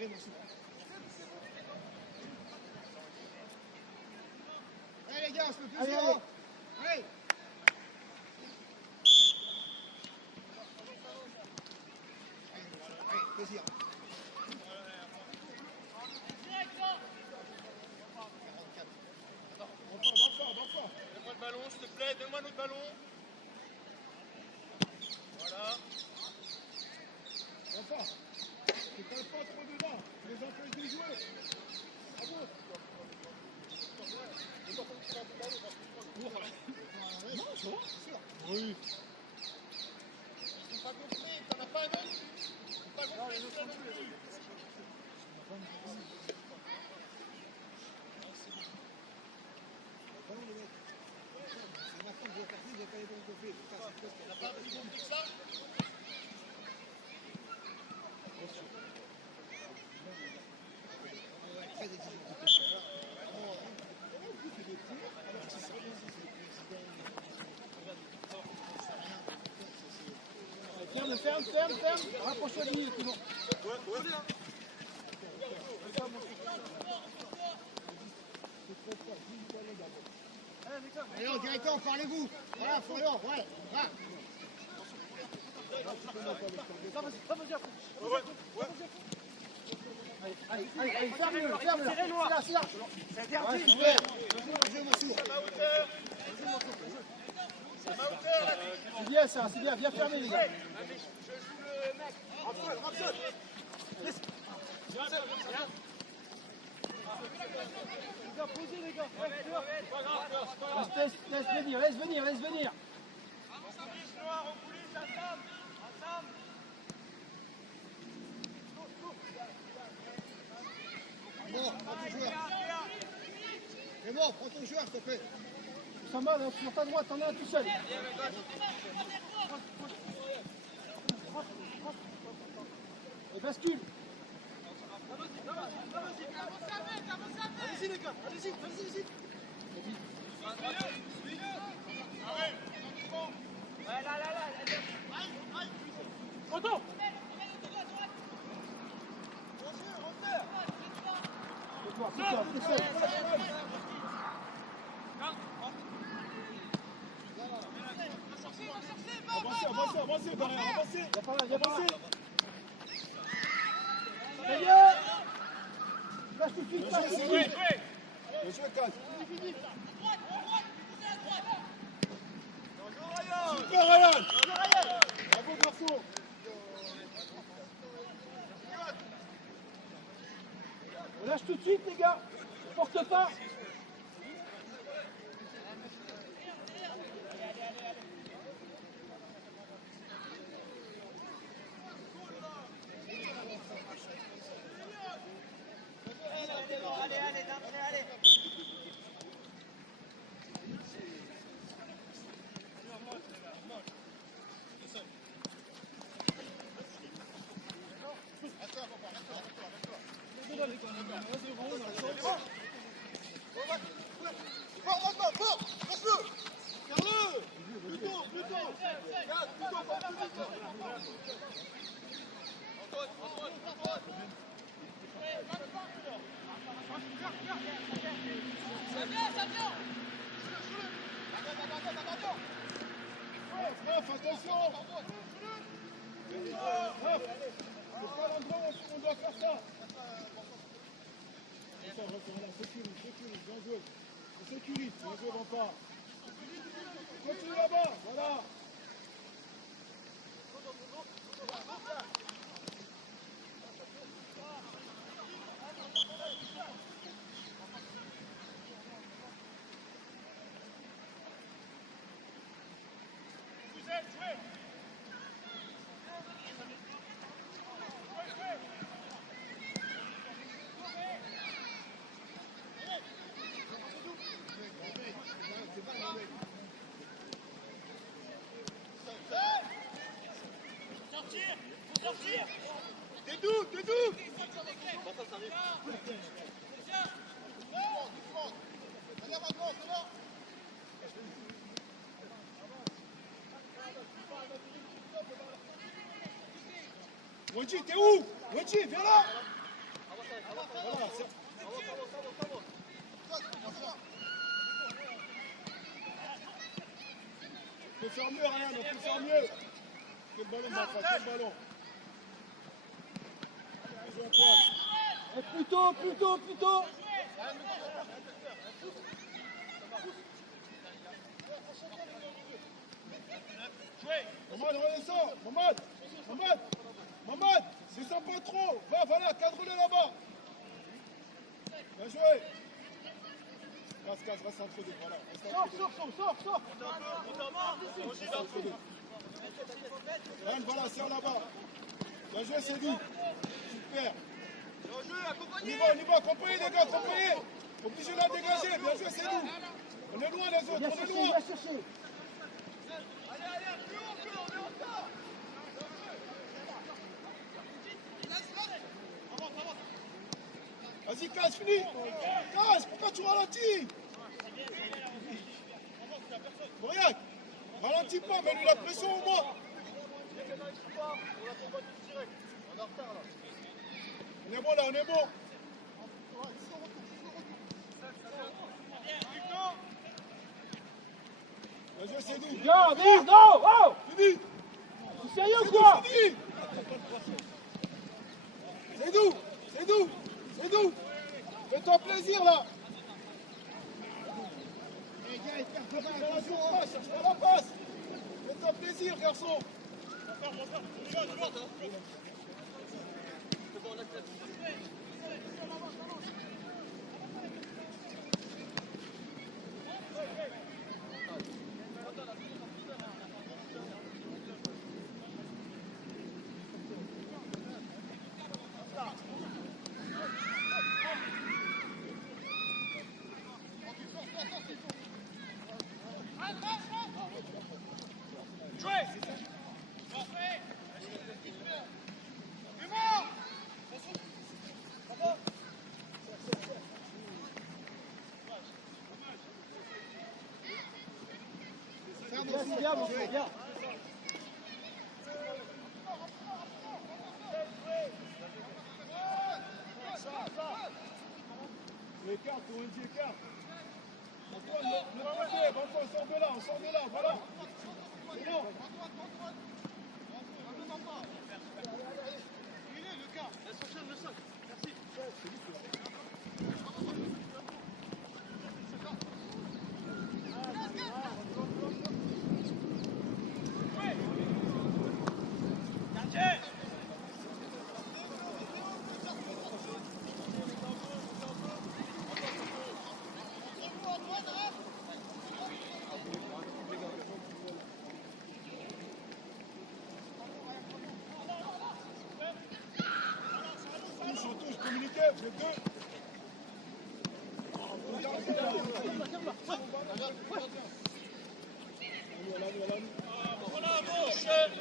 Allez, mon chou. Allez, les gars, on se fait plaisir. Allez, allez. Allez. Allez, plaisir. Donne-moi le ballon, s'il te plaît, donne-moi notre ballon. Voilà. Enfin, c'est pas trop dedans. Les empêches de jouer. Bravo. Non, je vois, c'est sûr. Oui. T'as pas compris, t'en as pas un autre. T'as pas compris, tu l'as non plus. Comment les mecs? C'est ma femme qui va partir, j'ai pas les bons côtés. T'as pas plus bon que ça. Très exigeant. Ferme. Rapproche-toi de lui, tout le monde. Allez, directeur, parlez-vous. Voilà, Florian, ouais. Voilà. Allez, ferme-le. C'est là. C'est interdit. Super. Jouez, mon sourd. C'est bien ça, c'est bien. Viens fermer, les gars. Rapsol. Posez, les gars. Laisse venir. Bon, prends ton joueur. C'est bon, prends ton joueur, s'il te plaît. Samba, sur ta droite, t'en as un tout seul. Et bascule. Allez-y, les gars, allez-y. Otto. Tout seul. Avancez, derrière, avancez. Viens par là. C'est bien. Lâche tout de suite, lâche tout de suite. Le jeu casse. Super, Ryan. Bravo, garçon. Lâche tout de suite, les gars. Porte pas. Sécurise, bien joué, Vampard. Continue là-bas, voilà. T'es doux. Wendy, t'es où? Wendy, viens là. Voilà, c'est... On peut faire mieux, rien, on peut faire mieux. Quel ballon, Bafa, quel ballon. Bien joué, Antoine. Et plutôt. Mamad, redescends. Mamad, descends pas trop. Va, voilà, cadre-le là-bas. Bien joué. Reste entre deux, voilà. Sors. Reste entre deux. Yann, voilà, serre là-bas. Bien joué, Cédou. Super. Niveau, accompagnez les gars, accompagnez. Obligé de la dégager. Bien joué, Cédou. On est loin les autres, on est loin. Vas-y, casse, fini. Casse, pourquoi tu ralentis? Mauriac, ralentis pas, mets-lui la pression au moins. On est bon là, on est bon. Bien joué, c'est nous. Viens, non, oh! Fini. C'est sérieux quoi? Fini. C'est nous. Fais-toi plaisir là. Cherche pas la passe. Fais-toi plaisir, garçon. Viens. Écarte, on dit écarte. Antoine, ne pas faire, on sort de là, voilà. C'est bon. Il est le gars. La prochaine, le 5. Merci.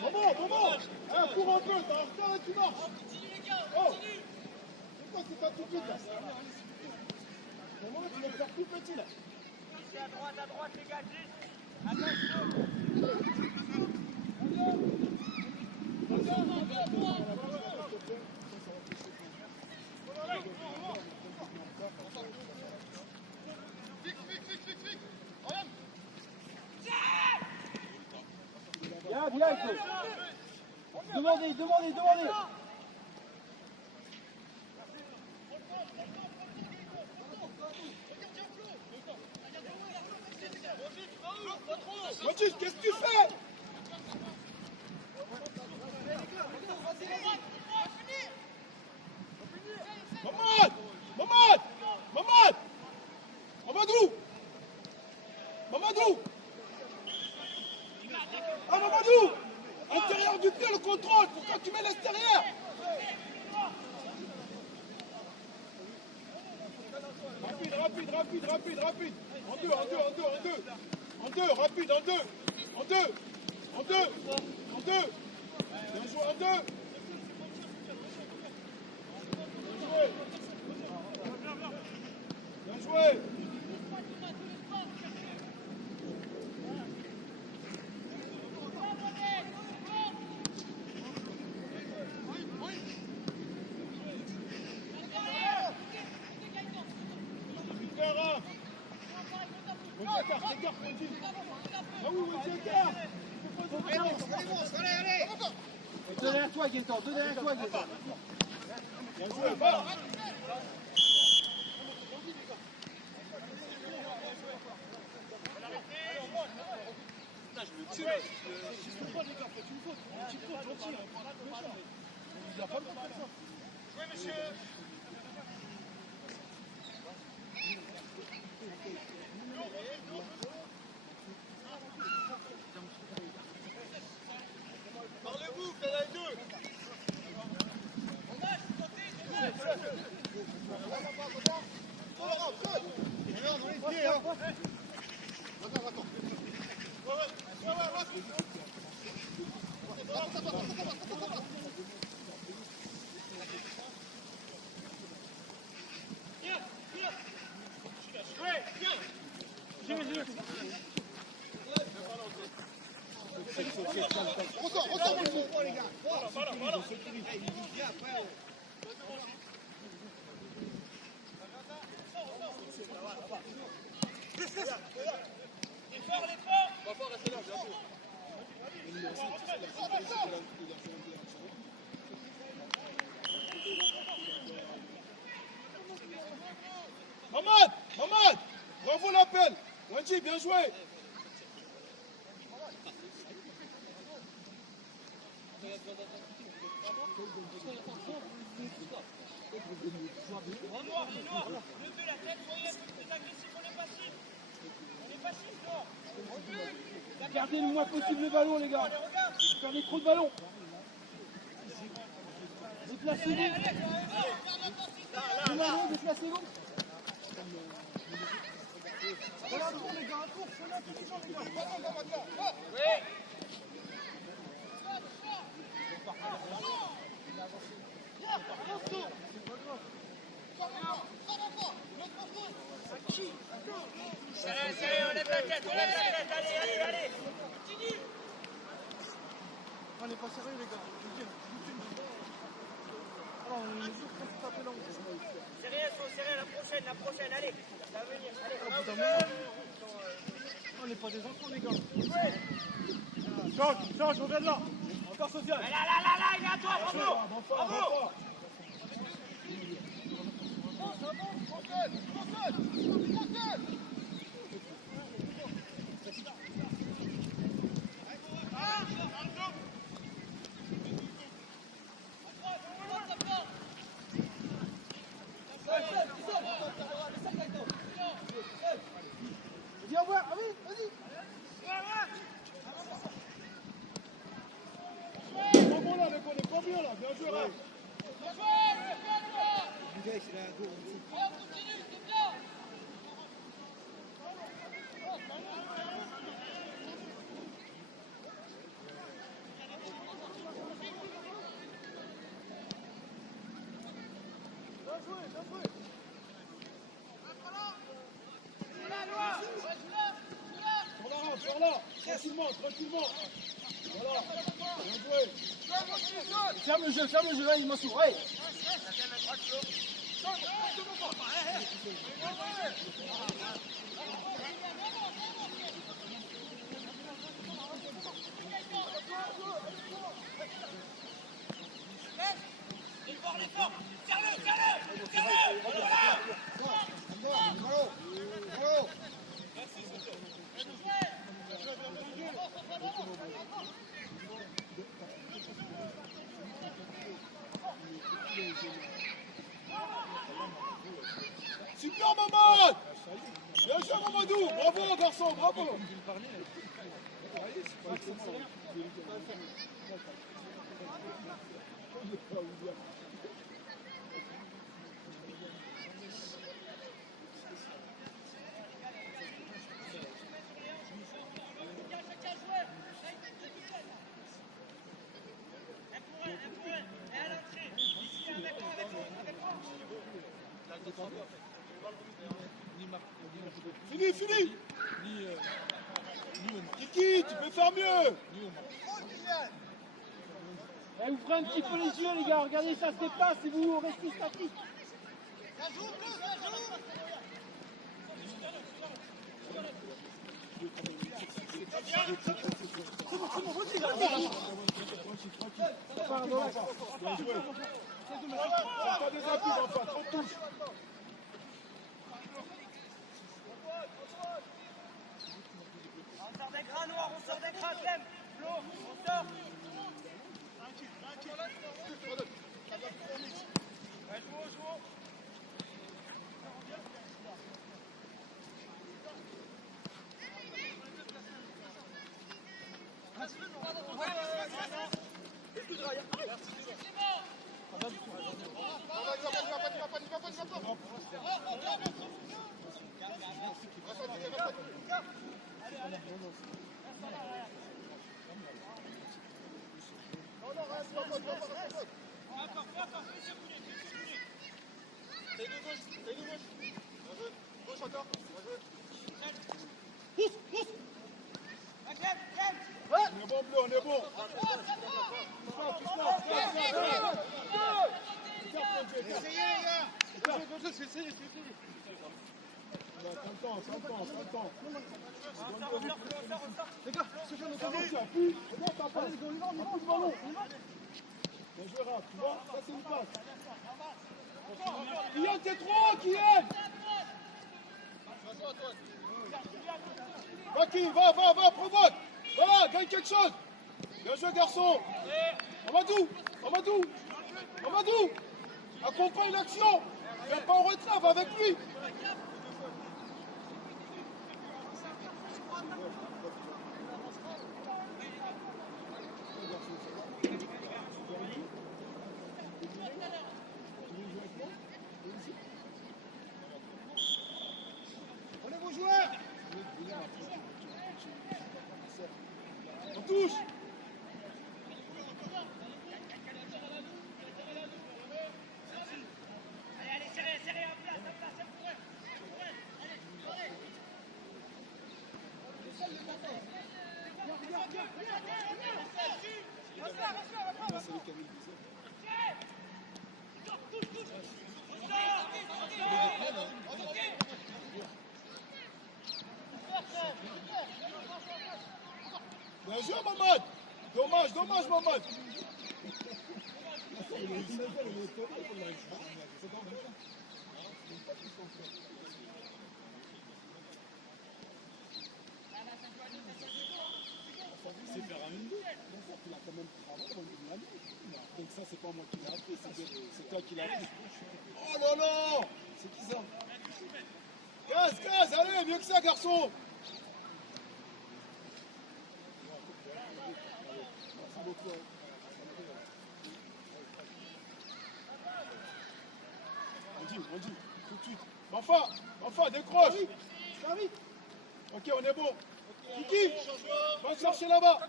Maman, cours un peu, t'as un retard et tu marches. Oh, pourquoi c'est pas tout petit là? Maman, tu vas le faire plus petit là. À droite, les gars, 10. Attention. Bien, demandez. Mathis, qu'est-ce que tu fais? Mamadou! Ah, Mamadou! Intérieur du pied, le contrôle! Pourquoi tu mets l'extérieur? Rapide! En deux, rapide, en deux! Bien joué, en deux! Bien joué! Écarte, Wendy. Ah oui, Wendy, écarte. Deux derrière toi, Gaëtan. Deux derrière toi, Gaëtan. Bien joué, va. Je me tue là. Je ne peux pas, les gars, faites une faute. Une petite faute, gentil. Il a pas le droit de faire ça. Jouez, monsieur. Parlez-vous, vous avez deux. Mamad, bravo l'appel. Wendy, bien joué. Levez la tête, soyez un peu plus agressif, on est passif. On est passif, non. Gardez le moins possible le ballon, les gars. Vous perdez trop de ballons. Déplacez-vous. Déplacez-vous. Voilà un tour, les gars, un tour. Prenez un tour, les gars. Oui. Serrez, on lève la tête, allez. Continue. On n'est pas sérieux, les gars. Alors, on est juste presque tapé là. Serrez, la prochaine, allez. Ça va venir, allez. On n'est pas des enfants, les gars. Change, on vient de là. Encore Sofiane. Là, il est à toi, bravo. Viens voir, allez, vas-y. Pas bon là, mec, on est pas bien là. Bien joué, Raph. Sur là, tranquillement. Voilà, bien joué. Ferme le jeu, là, il m'en s'ouvre. Ouais. Super Mamad. Bien joué Mamadou. Bravo garçon, bravo. Fini. Kiki, tu peux faire mieux. Eh, ouvrez un petit peu les yeux, les gars. Regardez, ça se dépasse et vous restez statique. Bien joué. C'est pas des appuis, enfin, trop de touches. On sort des crânes noirs, on sort des crânes, Clem. Flo, on sort. On est bon, Bleu, on est bon. Essayez les gars. Essayez. Prends le temps. Les gars, ce que nous Allez, appuie. Regarde ta passe. Appuie le ballon. Bien joué, Raph, tu vois, ça c'est une passe. Kylian, t'es trop haut, Kylian. Va, provoque. Voilà, gagne quelque chose. Bien joué, garçon. Amadou. Accompagne l'action. Viens pas en retrait, va avec lui. Allez vos joueurs. On touche. Allez, serrez, en place. Bien joué, Mamad. Dommage, Mamad. C'est faire un 1-2. Il a quand même travaillé dans une année. Donc ça, c'est pas moi qui l'ai appris, c'est toi qui l'as appris. Oh là là. C'est qui ça? Casse, allez, mieux que ça, garçon. Merci beaucoup. On dit, tout de suite. Enfin, décroche. Ok, on est bon. Kiki, va chercher là-bas.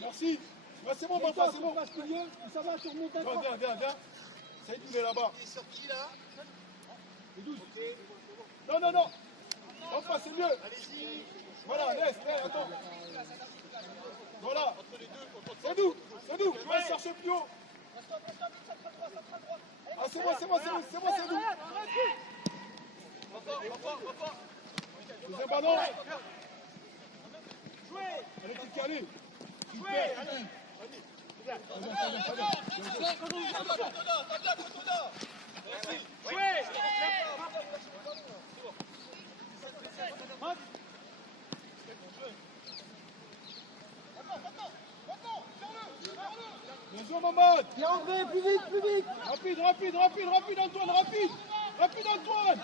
Merci. Ouais, c'est bon, Mafa, c'est bon. Ça va, tu remontes à Viens. Saïd, il est là-bas. Il est sur qui là? Les 12. Non. Enfin, c'est mieux. Allez-y. Voilà, laisse, attends. Voilà. C'est nous. Tu vas chercher plus haut. Ah, c'est bon, c'est nous. Deuxième ballon. Allez, petit calé. Super. Bien joué, Mamad. Bien André, plus vite. Rapide, Antoine, rapide, Antoine.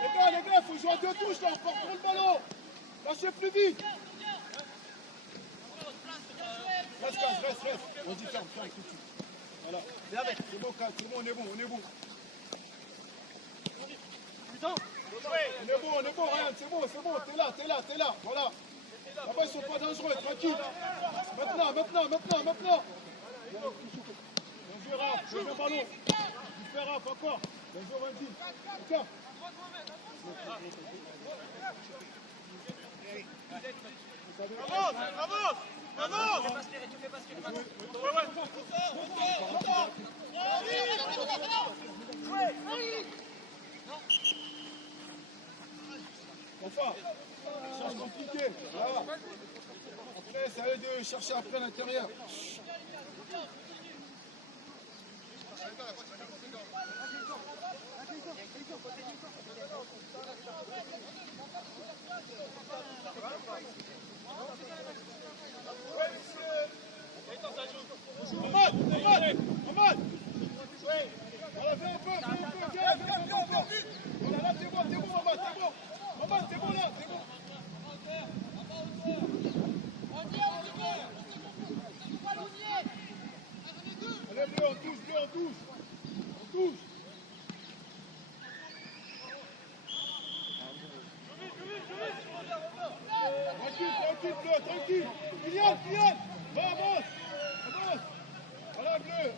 Les gars, il faut jouer à deux touches, là, on porte trop le ballon. Lâchez plus vite. Reste. On dit ferme tout de suite. Voilà. C'est bon, on est bon. Putain. On est bon, Ryan, c'est bon, t'es là. Voilà. Là-bas, ils sont pas dangereux, tranquille. Maintenant. Bien joué, Raph, bien joué, ballon. Tu fais Raph, encore. Bien joué, Wendy. Ok. Avance. compliqué. Voilà. Après, ça aide de chercher après à l'intérieur. Ahmad. Voilà, fais un peu, viens, voilà, là, t'es bon, Ahmad, t'es bon. Ahmad, t'es bon, là, t'es bon. Allez, bleu, on touche. Tranquille, bleu, tranquille. Kylian, va, avance. Voilà, bleu.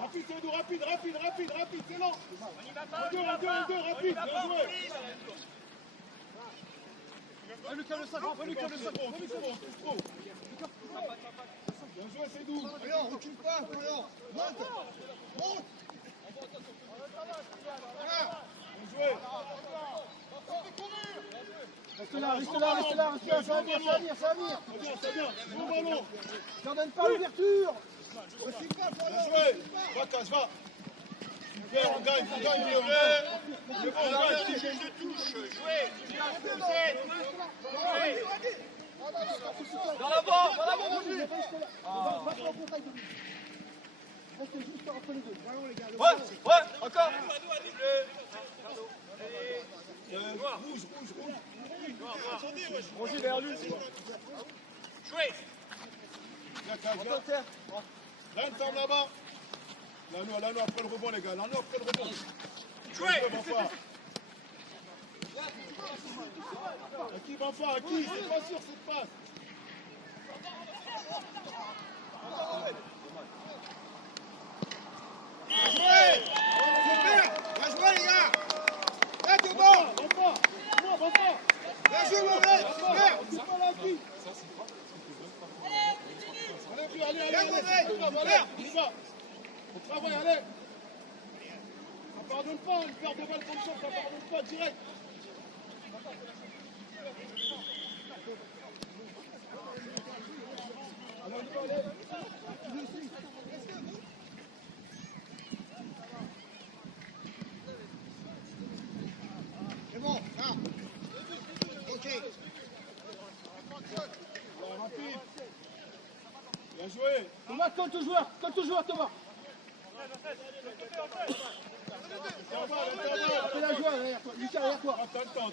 Rapide, Théodore, rapide, c'est lent. En deux, rapide, bien joué. Va Lucas le sac, va Lucas le sac. Bien joué, c'est doux. Florian, recule pas, Florian. Monte. Bien joué. Reste là, ça va venir. C'est bien. Bon ballon. N'en donne pas l'ouverture. Bien joué. Va, Casse, va. Super, on gagne, c'est bon, on gagne. Dans l'avant, Reste juste entre les deux. Ouais, encore. Rouge. Roger vers lui. Jouez. Viens, Casse, viens. Rennes, ferme là-bas. Lano après le rebond, les gars. Jouez. Banfa, à qui? C'est pas sûr cette passe. Bien joué. Super. Bien joué, les gars. Là, t'es bon. Banfa. Bien joué, Mauvais. Super. C'est pas là, qui? Allez, Bien, Mauvais. on y va. On travaille, allez. Ça pardonne pas, une paire de balles comme ça pardonne pas, direct. Allez, on y va, allez. C'est bon, là. Ok. Rapide. Bien joué. Thomas, compte au joueur, Thomas. Fais la joie derrière toi. Lucas, derrière toi. T'as le temps.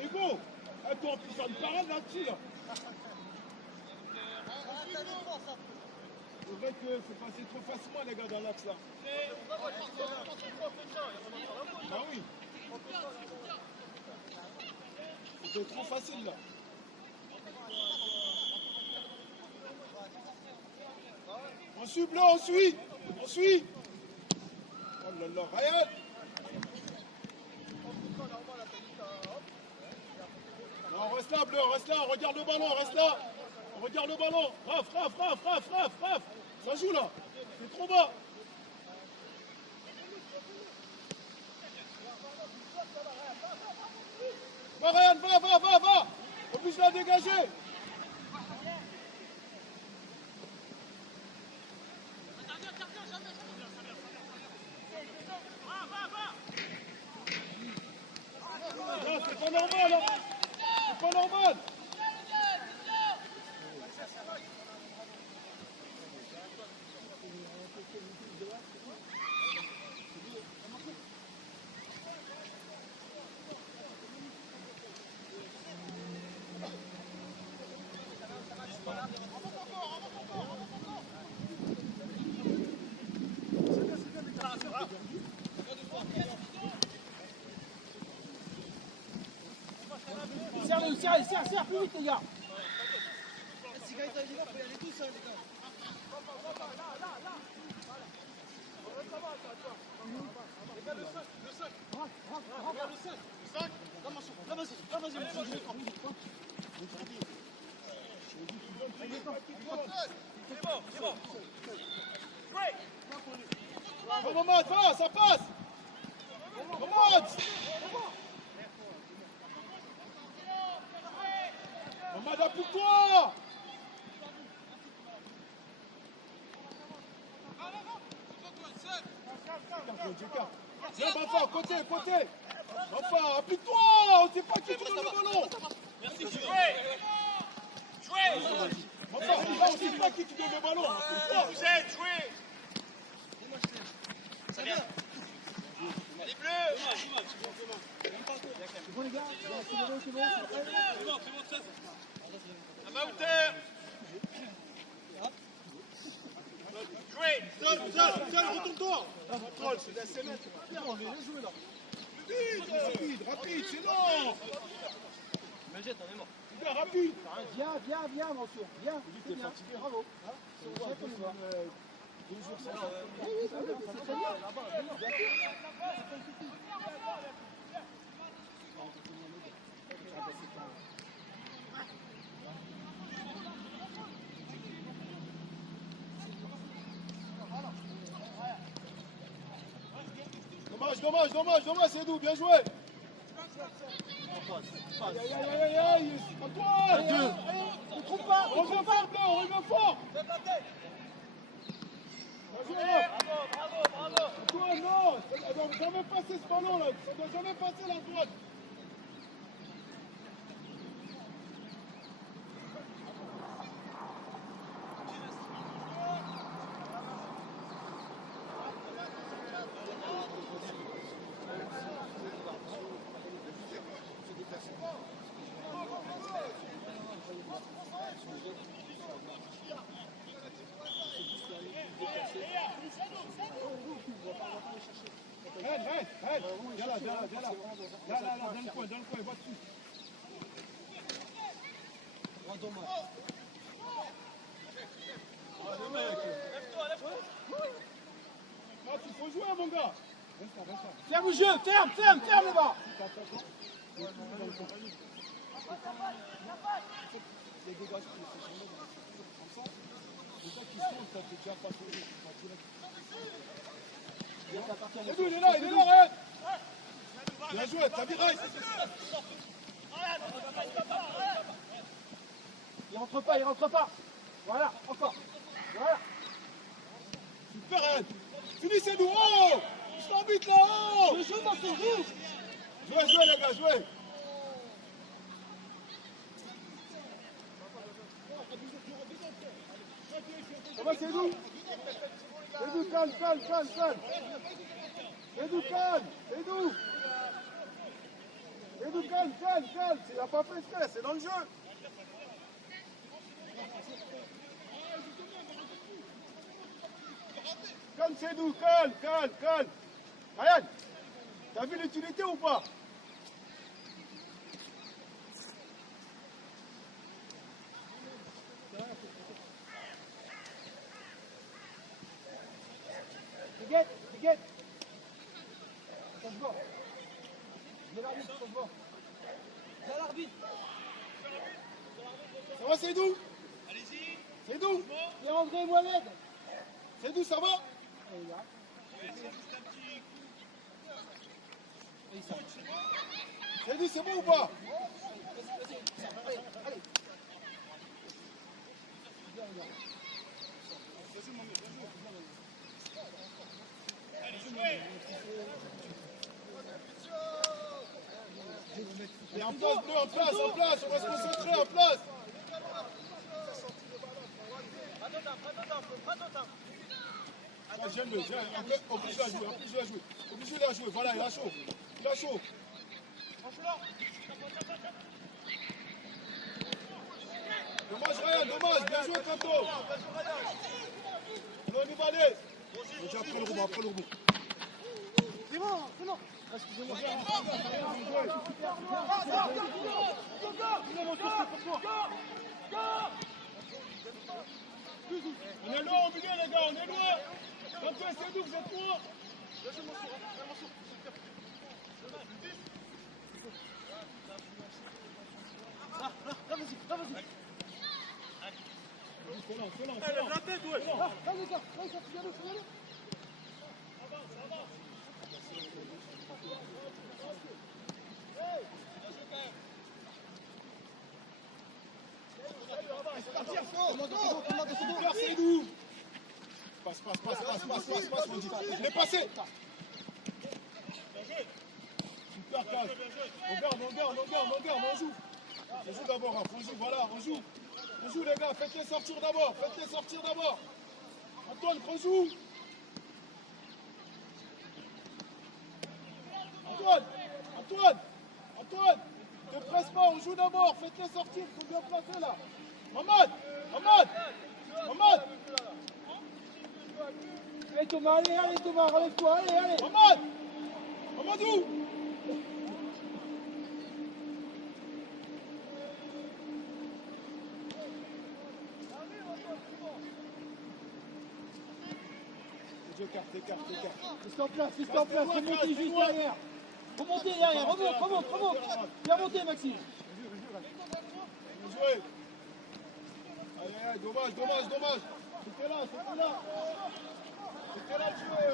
Hugo, toi, tu fais une parade là-dessus, là. C'est vrai que c'est passé trop facilement, les gars, dans l'axe, là. Ah oui. C'était trop facile, là. On suit, Blanc, on suit. Oh là là, Ryan. Non, reste là, Bleu, reste là, on regarde le ballon, reste là. On regarde le ballon. Raf. Ça joue là. C'est trop bas. Va, Ryan, va. Oblige de la dégager. pas normal, hein. C'est pas normal. Serre, plus vite les gars. Si Gaëtan est là, il faut y aller tout seul, les gars. Mamad, va, ça passe. Mamad. Mamad, appuie-toi. Viens, Bafa, côté. Bafa, applique-toi. On sait pas qui te donne le ballon. Merci, jouez. Bafa, on sait pas qui te donne le ballon. Applique-toi. Vous êtes, jouez. Ça vient. Les bleus. C'est bon les gars, c'est bon. À ma hauteur. Jouez. Retourne-toi. Contrôle, c'est l'SMS. Bien, on les laisse jouer là. Rapide, c'est long. Bien, rapide. Viens, Mansour, viens. T'es fatigué, bravo. Viens comme ça. 2 jours sans Oui, c'est très bien. Dommage, c'est doux, bien joué. Aïe, Antoine. Ne trompe pas, On revient fort, Bleu, on revient fort. Bravo. Antoine, non, ça doit jamais passer ce ballon là, ça doit jamais passer la droite. Viens là, dans le coin, va dessus. Il faut jouer, mon gars. Ferme le jeu, ferme là-bas. Il est là, arrête. Bien joué, t'as viré. Il rentre pas. Voilà, encore. Voilà. Super, arrête. Finissez nous. Oh, je t'invite là. Oh. Le jeu dans son jeu. Jouez, les gars, jouez. Ça va, c'est nous. C'est nous, calme. C'est nous, calme. Il n'a pas fait exprès, c'est dans le jeu. Calme, c'est nous, calme. Ryan, t'as vu l'utilité ou pas? Déguette. Ça se voit. Viens l'arbitre, ça se voit. Viens l'arbitre. Ça va, c'est nous? Allez-y. C'est nous? Viens André Mohamed. C'est nous, ça va? Et là. C'est nous, c'est bon ou pas? Allez, jouez. Et en place, deux, en place, on va se concentrer, en place. J'aime, obligé de la jouer, obligé de la jouer, voilà, il a chaud, Dommage Ryan, dommage, bien joué Kanto. On y va aller. Déjà après le rebond, C'est bon. Excusez-moi. On est loin au milieu les gars, on est loin. Kanto et Sédou, vous êtes loin. Vas-y. Fais-la. La tête, ouais. Allez, les gars, faut y aller. Super Sédou. Passe, on dit. Il est passé. Super casse. On garde, on joue. On joue d'abord, on joue, voilà, on joue. On joue les gars, faites-les sortir d'abord. Antoine, rejoue. Antoine, ne presse pas, on joue d'abord, faites-les sortir, il faut bien placer là. Mamad. Allez Thomas, relève-toi, allez. Mamadou. Écarte. Reste en place, remontez juste derrière. Remontez derrière, remonte. Bien monté Maxime. Bien joué. Allez, dommage. C'était là. C'était là de jouer.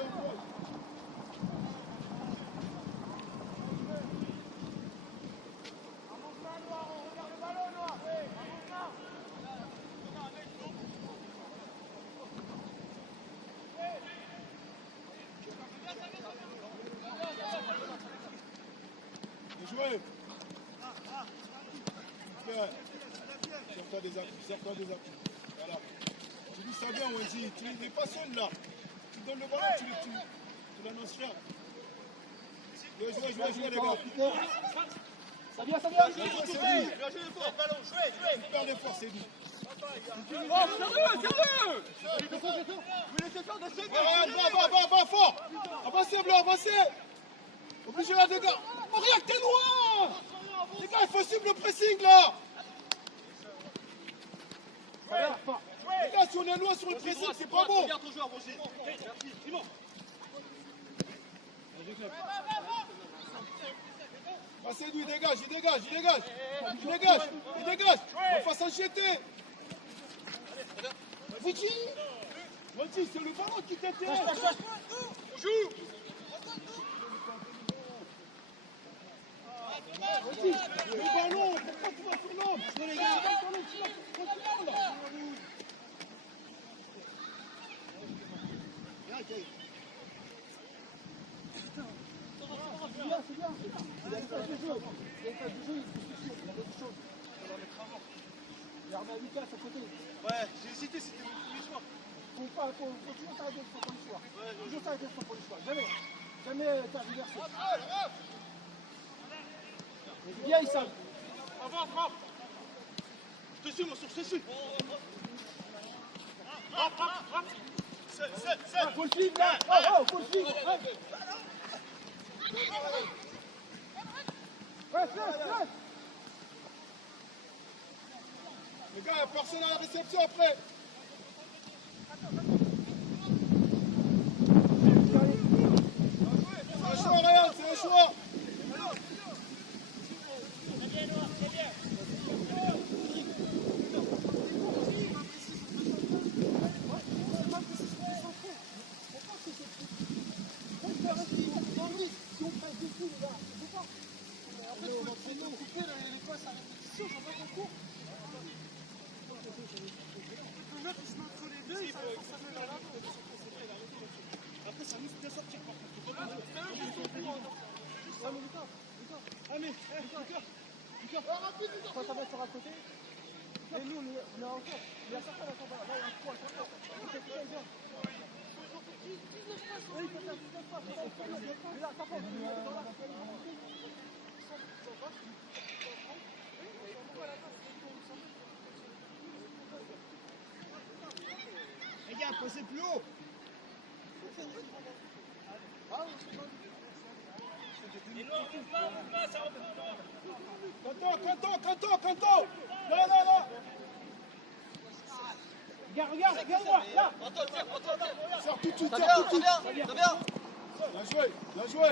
Jouer. Serre-toi des appuis. Voilà. Tu dis ça bien, Wendy. Tu n'es pas seul là. Tu donnes le ballon, tu l'annonces rien. Jouez, les gars. Ça vient. Super l'effort, c'est dit. Sérieux. Va fort. Avancez, Blanc, avancez. Obligé là, les gars. Aurillac, t'es loin. Les gars, il faut suivre le pressing là. Les gars, si on est loin sur le pressing, c'est pas bon. Regarde ton joueur, Roger. Simon. Passez lui, il dégage. On va s'inquiéter. Vicky, c'est le ballon qui t'intéresse. On joue. Le ballon, pourquoi tu vas sur l'homme? Les gars, C'est bien. Il a pas de jeu. Il a d'autres choses. On va mettre avant. Il y a Arnaud Lucas à côté. Ouais, j'ai hésité, c'était mon premier choix. Faut toujours s'arrêter de son premier choix. Toujours s'arrêter de son premier choix. Jamais tergiverser. Viens, Issam. Frappe. Je te suis, mon sourd, je te suis. Frappe. Faut le suivre là. Faut le suivre. Reste. Les gars, il n'y a personne à la réception après. C'est un choix, Ryan, c'est un choix. Quand ça va sur un côté, et nous, on est en cours. Il y a certains qui sont là. Là, il y a un trou à sortir. Ok, c'est bien. Oui, il faut faire 19 pas. Mais là, ça passe. Les gars, posez plus haut. Et non, on coupe pas, ça reprend. Canton. Là. Regarde-moi, là. Sors tout de suite, Très bien. Bien joué.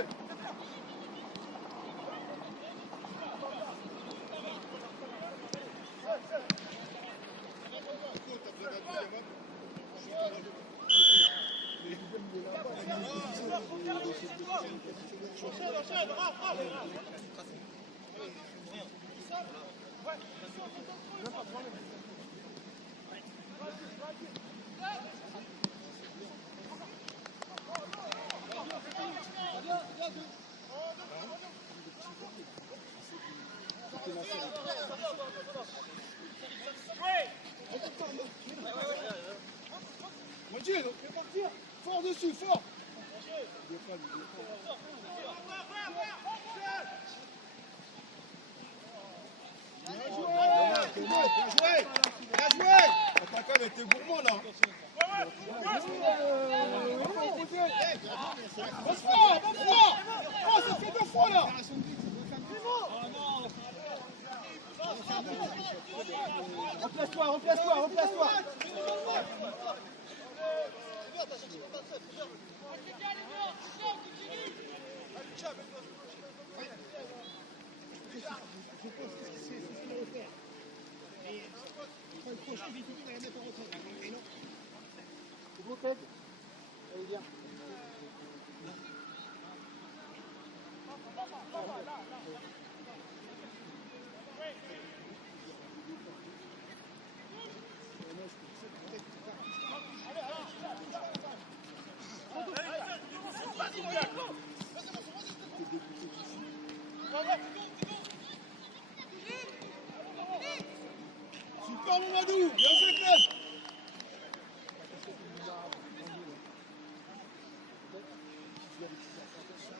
Moitié, donc fais partir. Fort dessus, fort. Bien joué. L'attaquant était gourmand là. Bon froid. Oh, ça fait 2 fois là. Replace-toi. Allez, viens. Super Mamadou, bien joué Clem.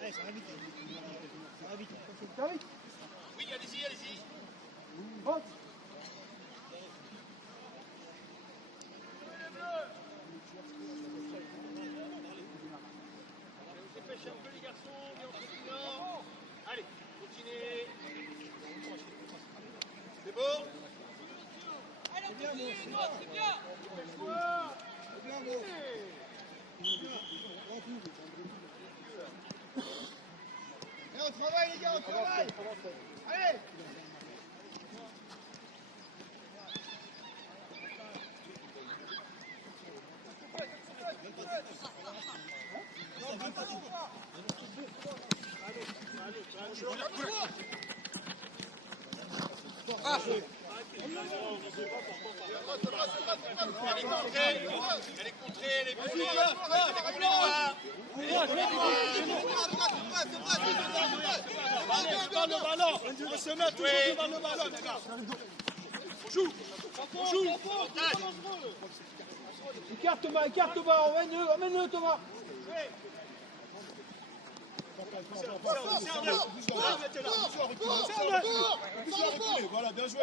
Allez, ça va vite. Oui, allez-y. Vote. Dépêchez un peu les garçons, bien en petit nord. Allez, continuez. C'est bon. Allez, on continue, c'est bien. C'est bien, bon. Et on travaille, les gars, on travaille. Allez. Elle est contrée, elle est contrée. Dans le ballon. On se met toujours dans le ballon, les gars. On joue. Écarte Thomas, emmène-le Thomas. Voilà, bien joué.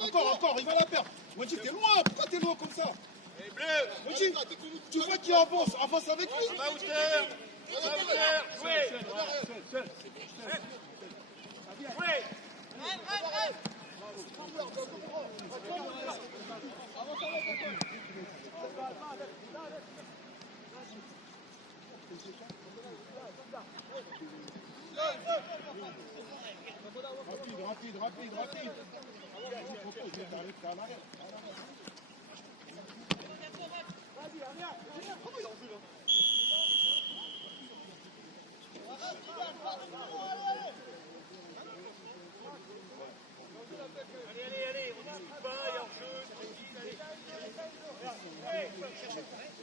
Encore, il va la perdre. Moji, t'es loin, pourquoi t'es loin comme ça? Moji, tu vois qu'il avance avec lui. Rapide. Allez, on ne coupe pas, il y a hors-jeu.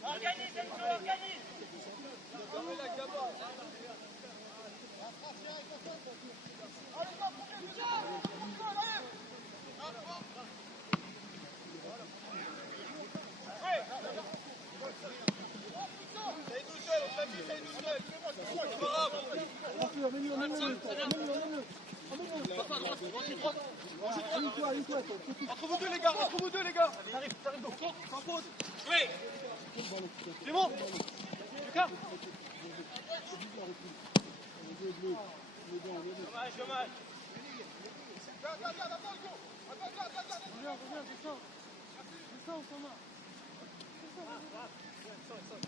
Organise, organise. Aligne-toi, aligne-toi. Entre vous deux les gars, entre vous deux les gars. T'arrives donc. Sans faute. Oui. C'est bon. Lucas. Dommage, dommage. Reviens, descends. Descends, Osama. Sol, sol.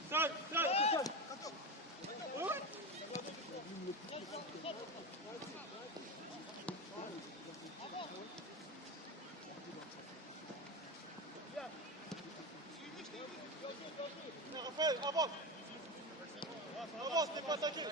Raphaël, avance. Avance, t'es passager.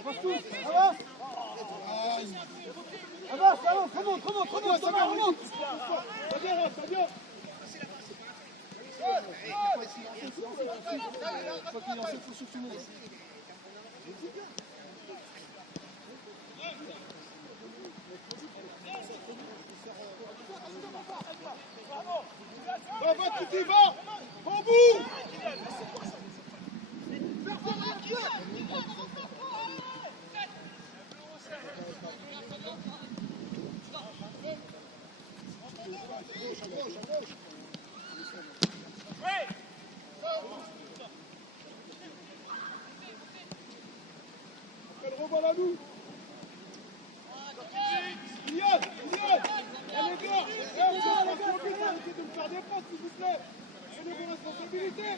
Avance tous. Avance. Avance, remonte, Thomas, remonte. Ça vient, ça vient. Faut qu'il lance, faut surtout nous. Va, Titi, va. Au bout. Elle revoit la nous. Iliad, allez gars, vous avez la responsabilité, arrêtez de me faire des fautes s'il vous plaît. Prenez vos responsabilités.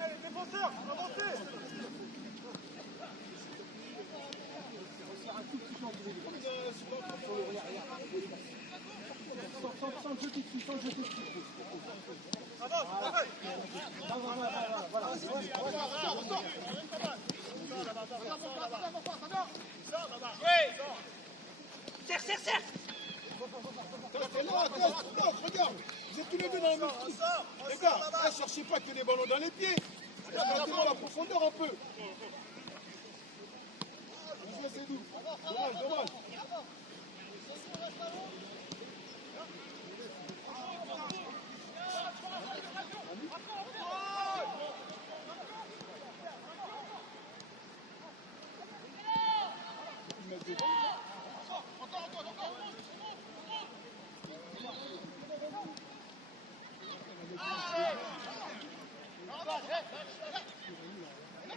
Allez, défenseurs, avancez. Sans le jeter dessus, Avance, avance. Serre. Regarde, vous êtes tous les deux dans le même truc. Les gars, ne cherchez pas que les ballons dans les pieds. Regardez-moi la profondeur un peu. C'est doux. Dommage.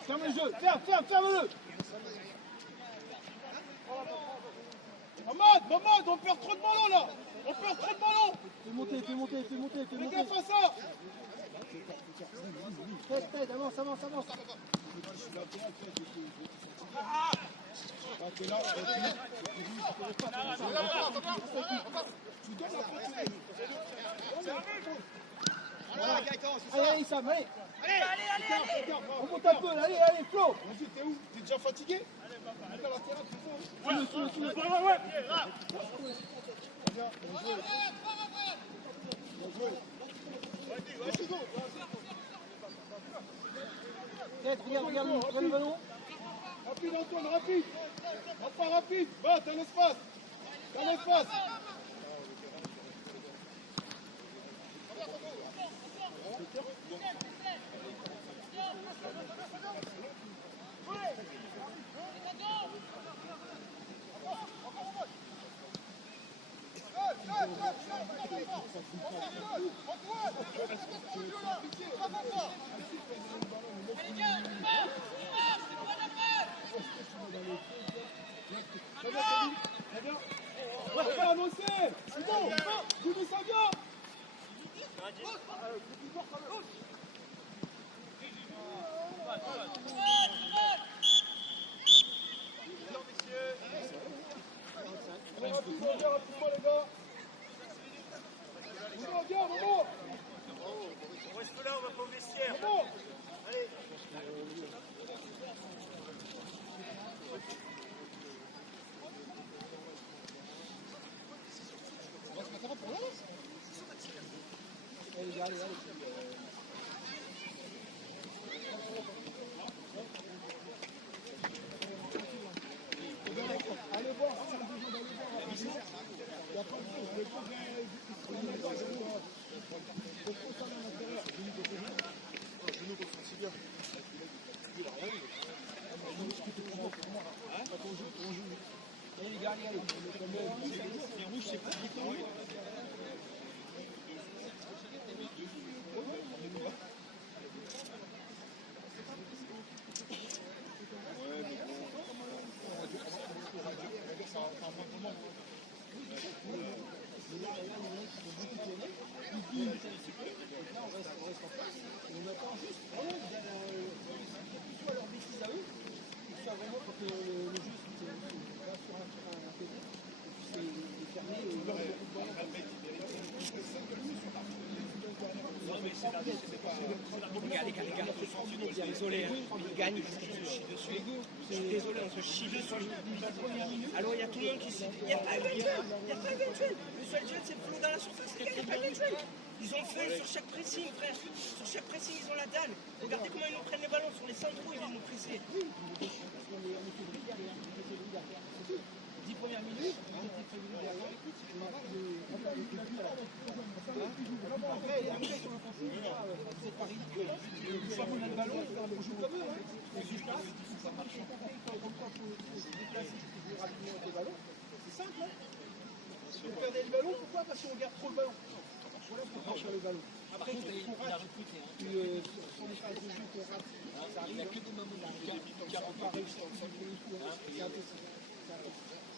Ferme le jeu, ferme-le. Mamad, on perd trop de ballons là. Fais monter. Les gars, fais ça. Tête, avance. Allez, Sam, allez. Allez. On monte un peu, allez, Flo. Vas-y, t'es où? T'es déjà fatigué? Allez, la terrasse, c'est bon. Suis-le. Ouais. Tête, regarde le ballon. Rapide, Antoine, rapide. Pas rapide. Va, t'as l'espace. Très bien, annoncé. C'est bon. Jimmy, ça vient. Rapidement, les gars. Viens, Momo. On reste là, on va pas au vestiaire. Momo. Allez. Allez voir, si on a besoin d'aller voir rapidement. Il n'y a pas de chose. Le coup, Les gars, désolé, il gagne, il se chie dessus. Je suis désolé, on se chie dessus. Alors il y a tout le monde qui se... Il n'y a pas éventuel, il n'y a pas éventuel. Le seul jet, c'est le flot dans la surface, les gars, il n'y a pas éventuel. Ils ont fait sur chaque pressing, frère. Sur chaque pressing, ils ont la dalle. Regardez comment ils nous prennent les ballons. Sur les centraux, ils viennent nous presser. 10 premières minutes, on était prévenus derrière. Après, sur l'offensive, c'est Paris. Une fois qu'on a le ballon, on joue comme eux. On se passe, ça marche. Comme quoi, il faut se déplacer, il faut jouer rapidement avec les ballons. C'est simple, hein. Vous perdez le ballon, pourquoi? Parce qu'on garde trop le ballon. Voilà pourquoi on perd le ballon. Après, qu'on rate, si on n'est pas de jeu, qu'on rate, ça arrive. Il n'y a que des moments où on n'a pas réussi à faire le coup. C'est impossible.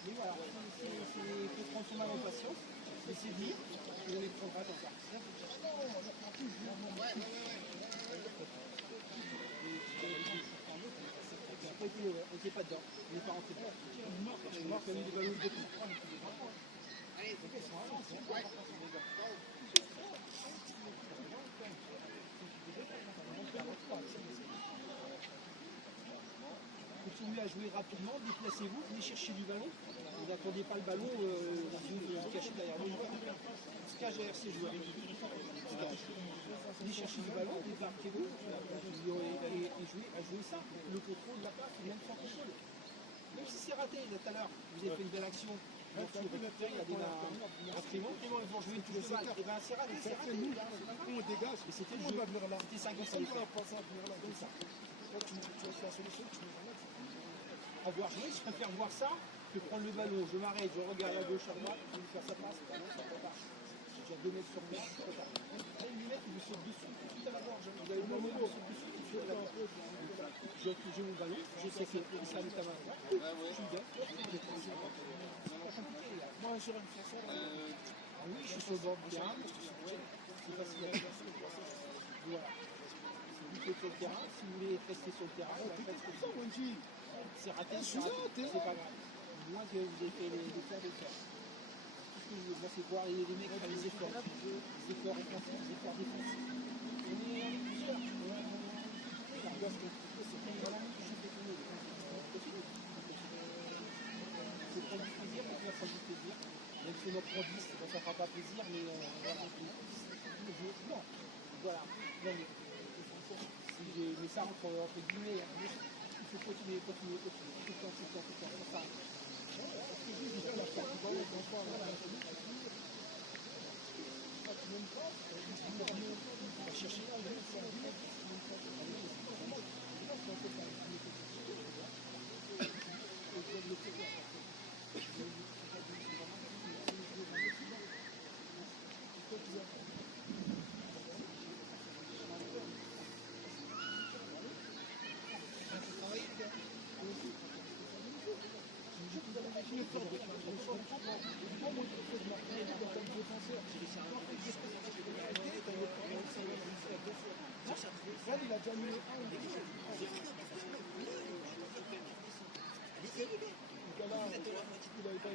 Mais voilà, il faut prendre son mal en patience, et c'est dire, et on les prendra comme ça. Après, on n'était pas dedans, on n'est pas rentré dedans. On est mort comme des ballons de tout. Continuez à jouer rapidement, déplacez-vous, venez chercher du ballon. Vous n'attendez pas le ballon, vous cachez derrière le joueur. On se cache derrière ces joueurs. Venez chercher du ballon, débarquez-vous et jouez ça. Le contrôle de la passe, même sans contrôle. Même si c'est raté, tout à l'heure, vous avez fait une belle action. Donc, il y a des imprimants, ils vont jouer tous les balles. Et bien, c'est raté, c'est raté. On dégage. Mais c'était le jeu. C'était 50 comme ça. Tu as la solution, tu mets en œuvre. Avoir joué, je préfère voir ça que prendre le ballon. Je m'arrête, je regarde à gauche, à droite, je vais faire sa passe. Ça peut pas. J'ai déjà 2 mètres sur moi, c'est trop tard. Là, une lunette, il me saute dessus, tout à la gorge. Vous avez le moment, il me saute dessus, il me saute à la gorge. J'ai mon ballon, je sais que ça met ta main. Je suis bien. C'est pas compliqué, là. Moi, sur une façon, oui, je suis sur le bord du terrain. C'est facile à faire. Voilà. Vous faites sur le terrain, si vous voulez rester sur le terrain, faites comme ça, Wendy. C'est raté, c'est pas grave. Moins que vous avez fait les efforts de faire. Tout ce que je veux, moi, c'est voir les mecs faire les efforts. Les efforts offensifs, les efforts défensifs. On est plusieurs. C'est prendre du plaisir, on va prendre du plaisir. Même si on en prend 10, ça ne fera pas plaisir, mais on va prendre du plaisir. Non, voilà. Mais ça entre guillemets, il faut continuer. Tout le temps. Ça. Il a déjà mis un. Il avait pas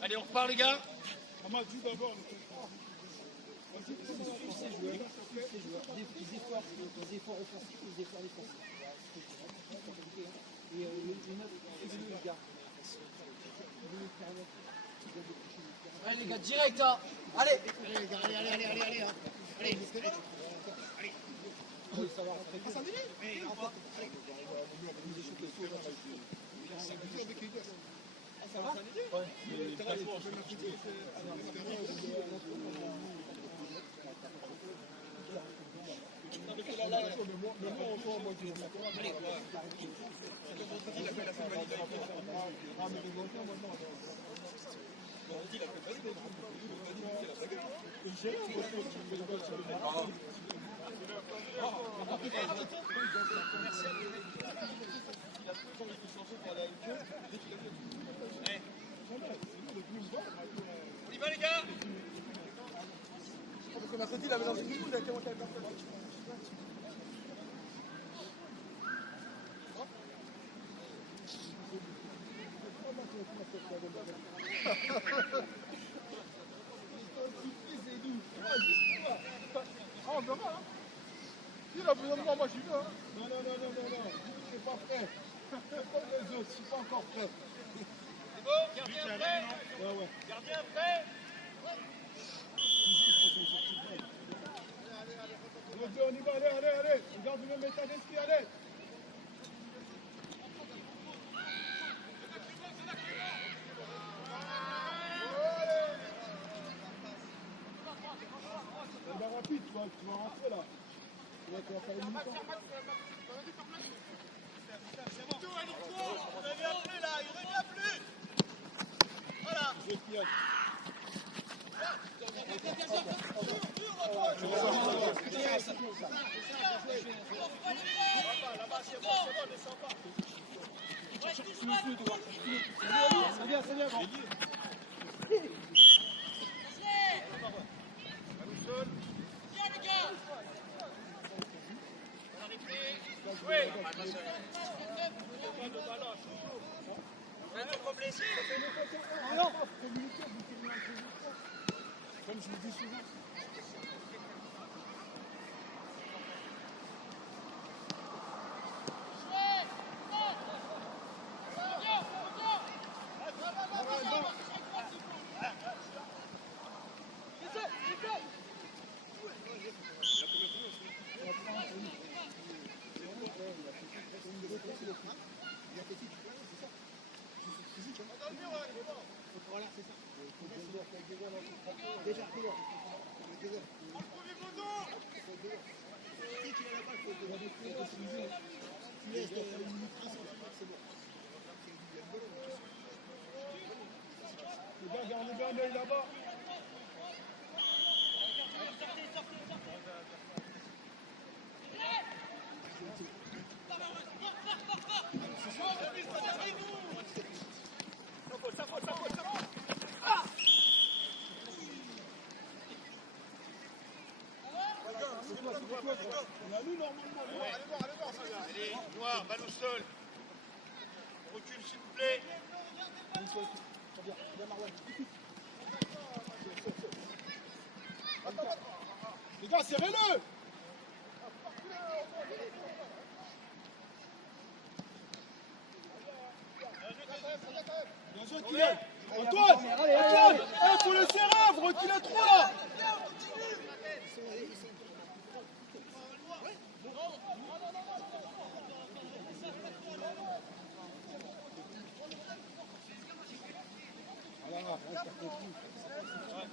Allez, on repart les gars. Amadou d'abord. Des efforts offensifs et des efforts défensifs. Et les gars. Allez les gars, direct hein. Allez. Allez. Ça va rentrer. Ça va? On y va les gars. Parce que mercredi, il avait lancé tout, il a été monté avec personne. Ah, on verra, hein. Il a besoin de moi, je suis là. Non. Je suis pas prêt. Comme les autres, je suis pas encore prêt. C'est bon, gardien prêt. Ouais. Gardien prêt. On y va, allez. On garde le même état d'esprit, allez. On va rapide, tu vas rentrer là. Tu vas faire une minute. Il revient plus là, il revient plus. Voilà. C'est bien. Comme je le dis souvent. Gardez bien l'œil là-bas. On a nous normalement. Allez voir, allez, Noir, balle au sol. Recule, s'il vous plaît. Bien Marwan. Les gars, serrez-le. Bien joué, Kylian. Antoine, Antoine, faut le serrer, vous reculez trop là.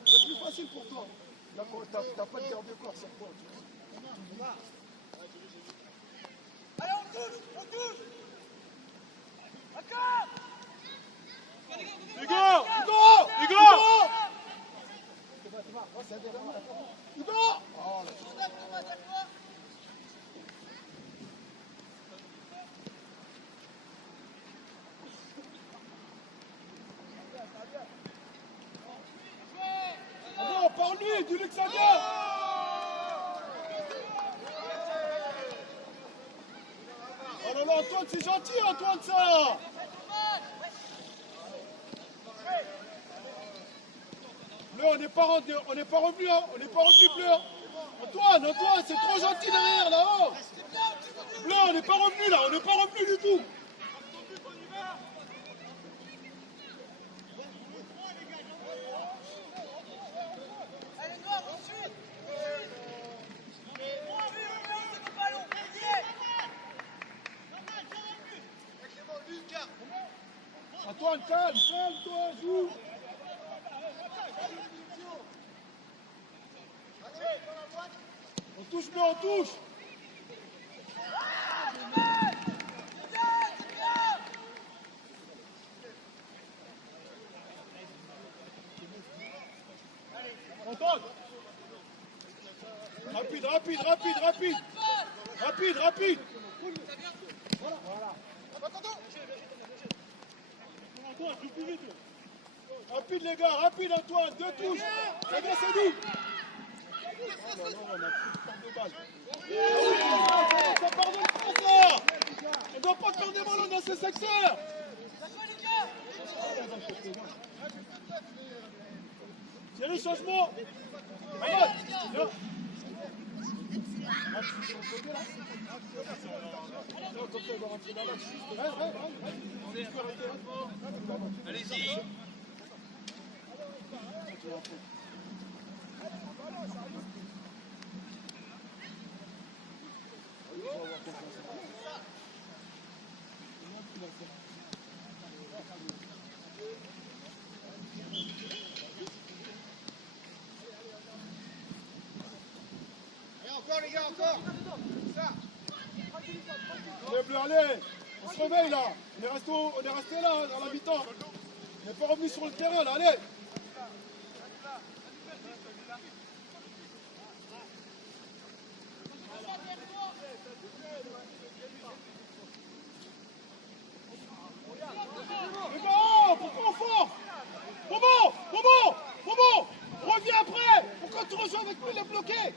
C'est plus facile pour toi. T'as pas de garde de corps, c'est quoi? Allez, on touche. Encore. Hugo! Parle-lui, dis-lui que ça vient! Oh là là, Antoine, c'est gentil, Antoine, ça! Bleu, on n'est pas revenu, hein. On n'est pas revenu, Bleu. Hein. Antoine, c'est trop gentil derrière, là-haut! Bleu, on n'est pas revenu, là, on n'est pas revenu du tout! Antoine, calme-toi, joue. On touche, mais on touche. Antoine. Rapide. Voilà. Antoine, joue plus vite. Rapide les gars, rapide Antoine, 2 touches. C'est bien, c'est nous. Oh là là, on a plus de balle. Ça pardonne pas ça. On doit pas faire des ballons dans ce secteur. C'est le changement. Allez-y. Encore les gars, encore. Ça. Les bleus, allez, on se réveille là. On est resté là dans la mi-temps. On n'est pas revenu sur le terrain là, allez. Les gars, pourquoi on force? Bobo, reviens après. Pourquoi tu rejoins avec nous les bloqués?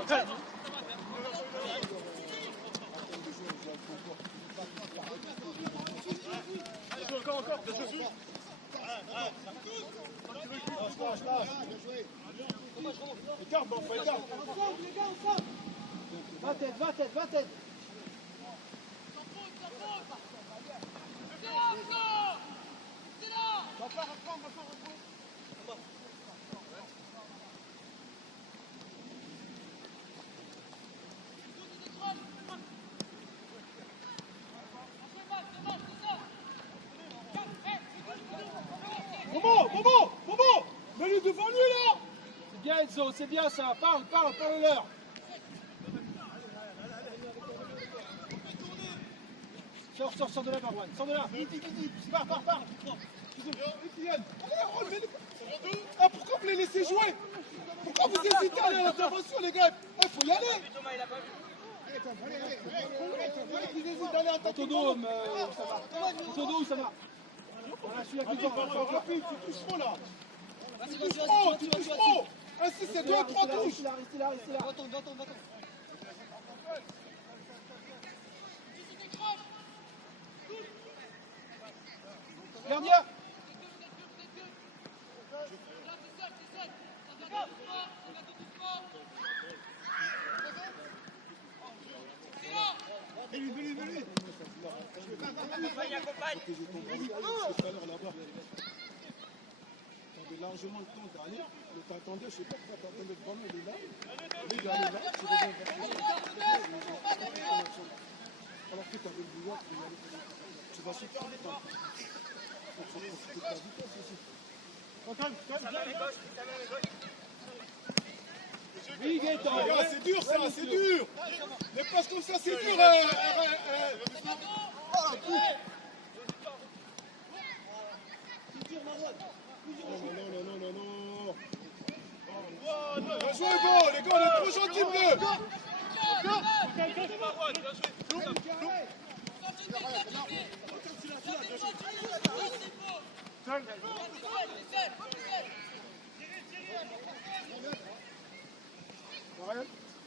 Encore. Écarte, bon, écarte. Va tête. Bobo, mets-le devant lui là. C'est bien Enzo, c'est bien ça. Parle-leur. Sors de là, Marwan. Sors de là. Vite. Pars. Kylian, allez, relevez-le. Ah, pourquoi vous les laissez jouer? Pourquoi vous hésitez à aller à l'intervention, les gars? Il faut y aller. Allez, qu'ils hésitent d'aller à Ton dos, ça va. Ton dos, ça va. Voilà, celui-là qui Vas-y, part. rapide, tu touches trop là. Tu touches trop. Ainsi, c'est 2 ou 3 touches. Restez là. Va-t'en. Gardien. T'avais largement le temps d'aller, mais t'attendais, je sais pas pourquoi t'attendais le ballon, il est là. Il est là, tu reviens vers lui. Alors que t'avais le vouloir, tu vas super vite. Faut profiter de ta vitesse aussi. Oui, Gaëtan. C'est dur ça, c'est dur. Les passes comme ça, c'est dur. Non. Bien joué, Hugo, les gars, on est trop gentils, bleu.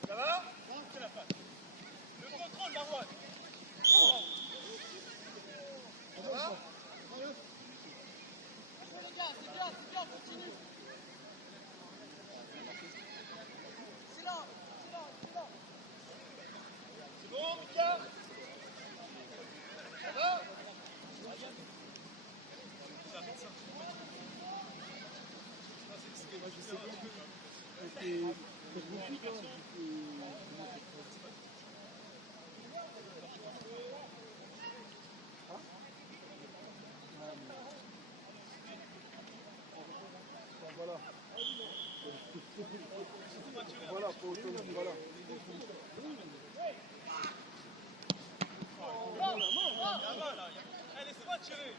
Ça va? Le contrôle, Marwan. Ça va? C'est bien, continue. C'est là. C'est bon, Mika? Ça va? Voilà, pour autonomie, voilà. Allez, laisse-moi tirer.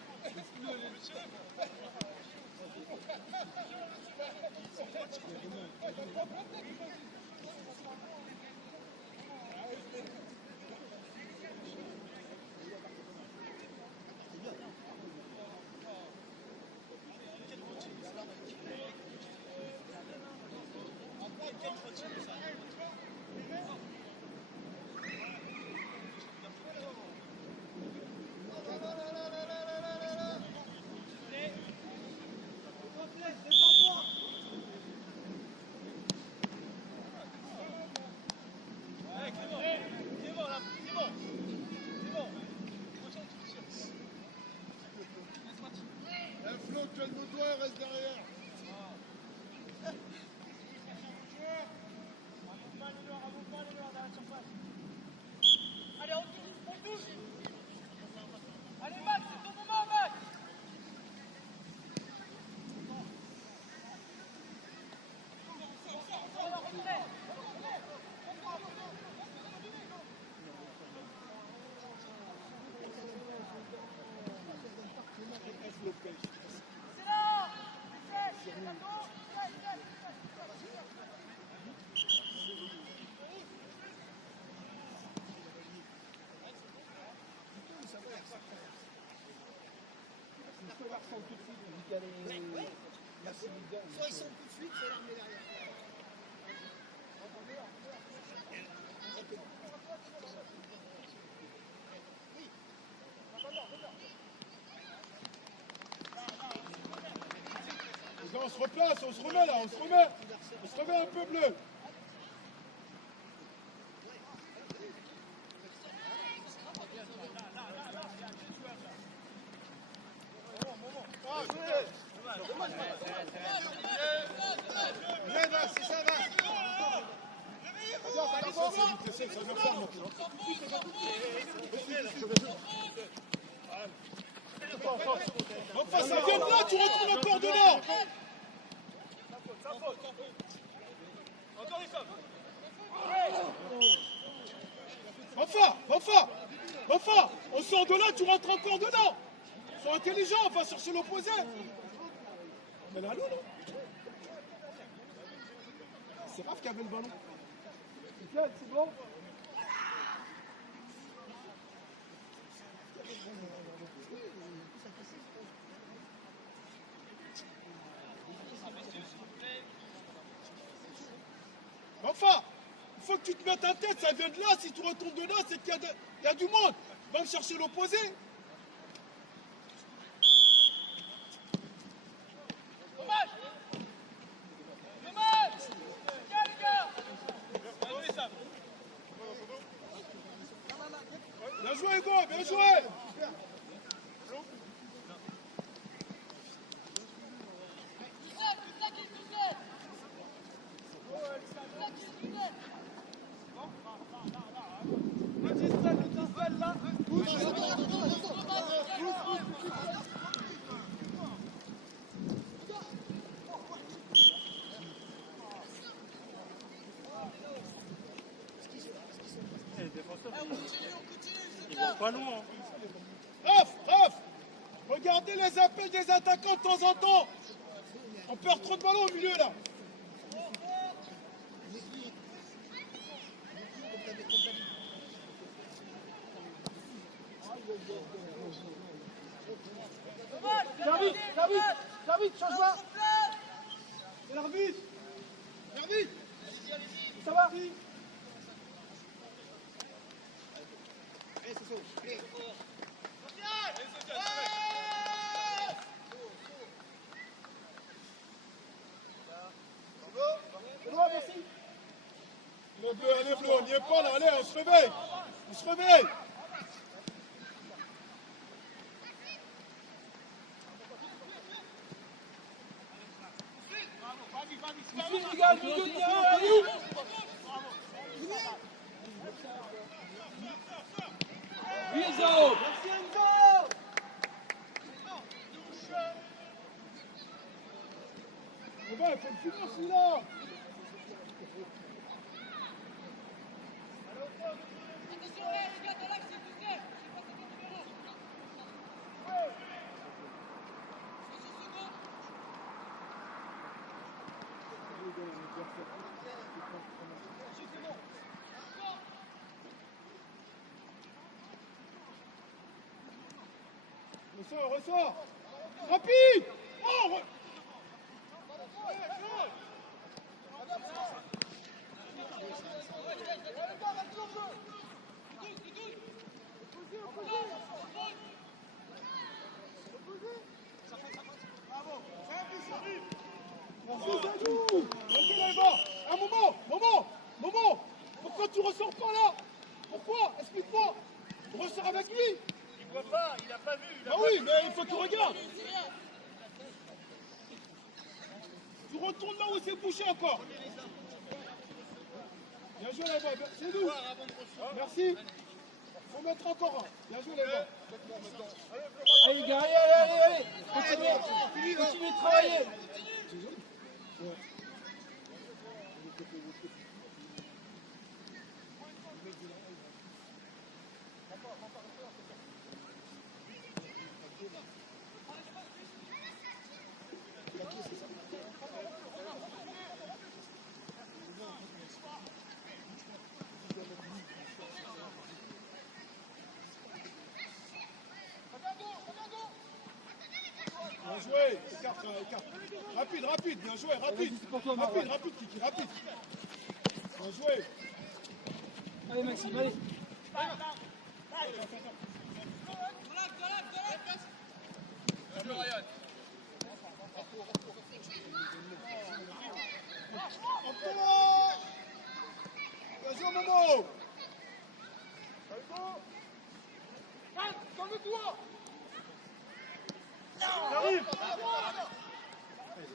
Flo, calme-toi, reste derrière. Allez, on touche. Allez, Max, c'est ton moment, Max. C'est là. Soit ils sont tout de suite, soit l'armée derrière. Les gars, on se replace, on se remet là, on se remet un peu, bleu. Enfin, ça vient de là, tu retournes encore de là. Encore une fois. Enfin, on sort de là, tu rentres encore dedans. Sois intelligent, on va chercher l'opposé. Mais là, non. C'est Raph qui avait le ballon. Nickel, c'est bon. Enfin, il faut que tu te mettes en tête, ça vient de là. Si tu retournes de là, c'est qu'il y a du monde. Va me chercher l'opposé. Bien joué, Hugo, bien joué. Raph, regardez les appels des attaquants de temps en temps. On perd trop de ballons au milieu là. David, change-moi. C'est l'arbitre. Ça va? Allez, Flo, on n'y est pas là, allez, on se réveille. On va, il faut le finir celui-là. Ressort. Rapide. Oh, un moment. Pourquoi tu ressors pas là? Pourquoi? Explique-moi. Ressors avec lui. Il voit pas, il a pas vu. Ah oui, mais il faut que tu regardes. Tu retournes là où c'est bouché encore. Bien joué là-bas, c'est nous. Merci. Faut mettre encore un. Bien joué là-bas. Allez les gars, allez. Continuez de travailler. Bien joué, écarte. Rapide, bien joué, rapide, Kiki, rapide. Bien joué. Allez Maxime, allez. Bien joué, Momo. J'arrive.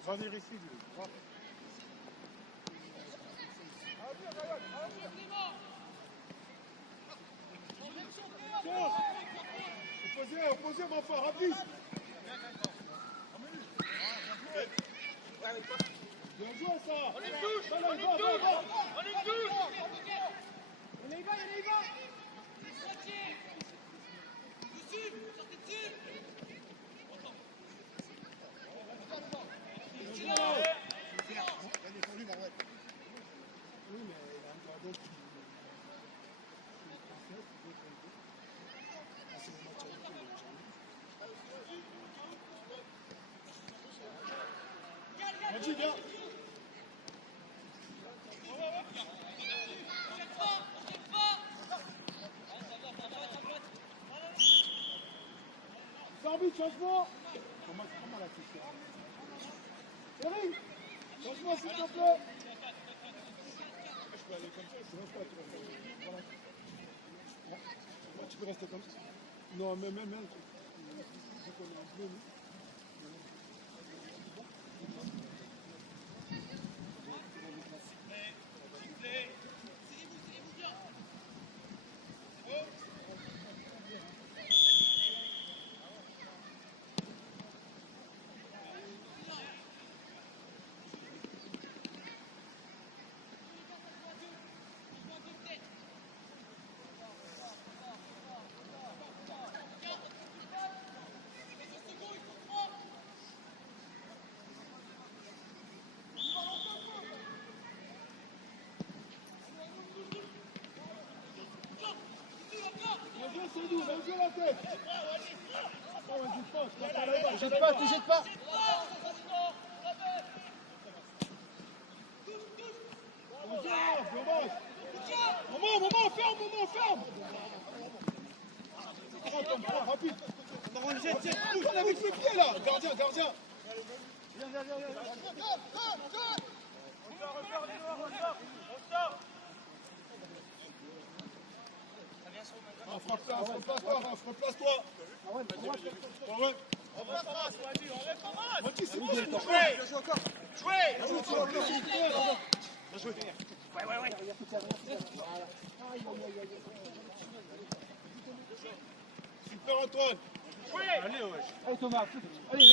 Va venir ici, lui. Opposé, mon frère, rapide. Bien joué, ça. On est tous. Va. On est tous. On y va. Benji, viens. Arbitre, changement. Comment la touche? Eric, changement s'il te plaît. Je peux aller comme ça, je reste pas, tu restes comme ça. Voilà. Tu peux rester comme ça. Non, mais même. Je connais un peu. C'est nous, vas-y la tête. Ne jette pas, ne jette pas. Dommage. Moment, ferme. Rapide. On avec ses pieds là. Gardien. Viens. Replace-toi. Ah ouais. C'est bon, super Antoine. Allez Thomas. Allez.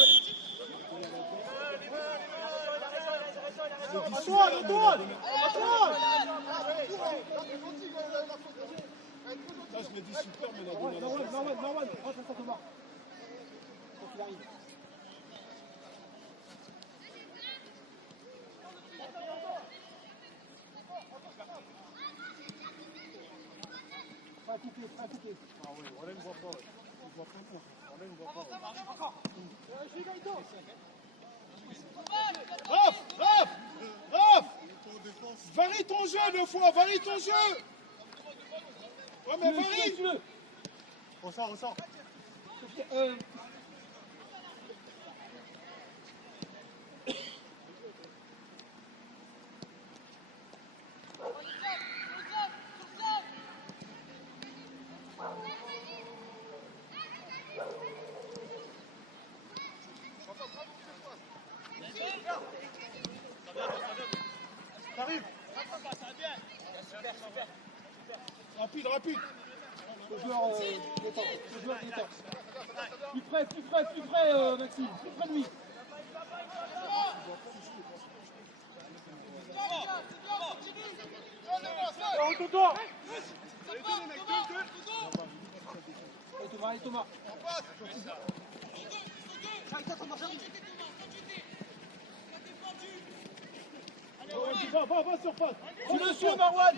Antoine. Là, je me dis super, mais la donne à la Marwan, rentre à Thomas. Quand il arrive. Pas couper. Ah ouais, on ne voit pas. On voit pas. Raph, varie ton jeu 2 fois, varie ton jeu. Ouais, mais varie. Ressort. T'arrives. Rapide. Le joueur détend. Plus près, Maxime. Plus près de lui. Allez Thomas. Va surface. Tu le suis, Marwan.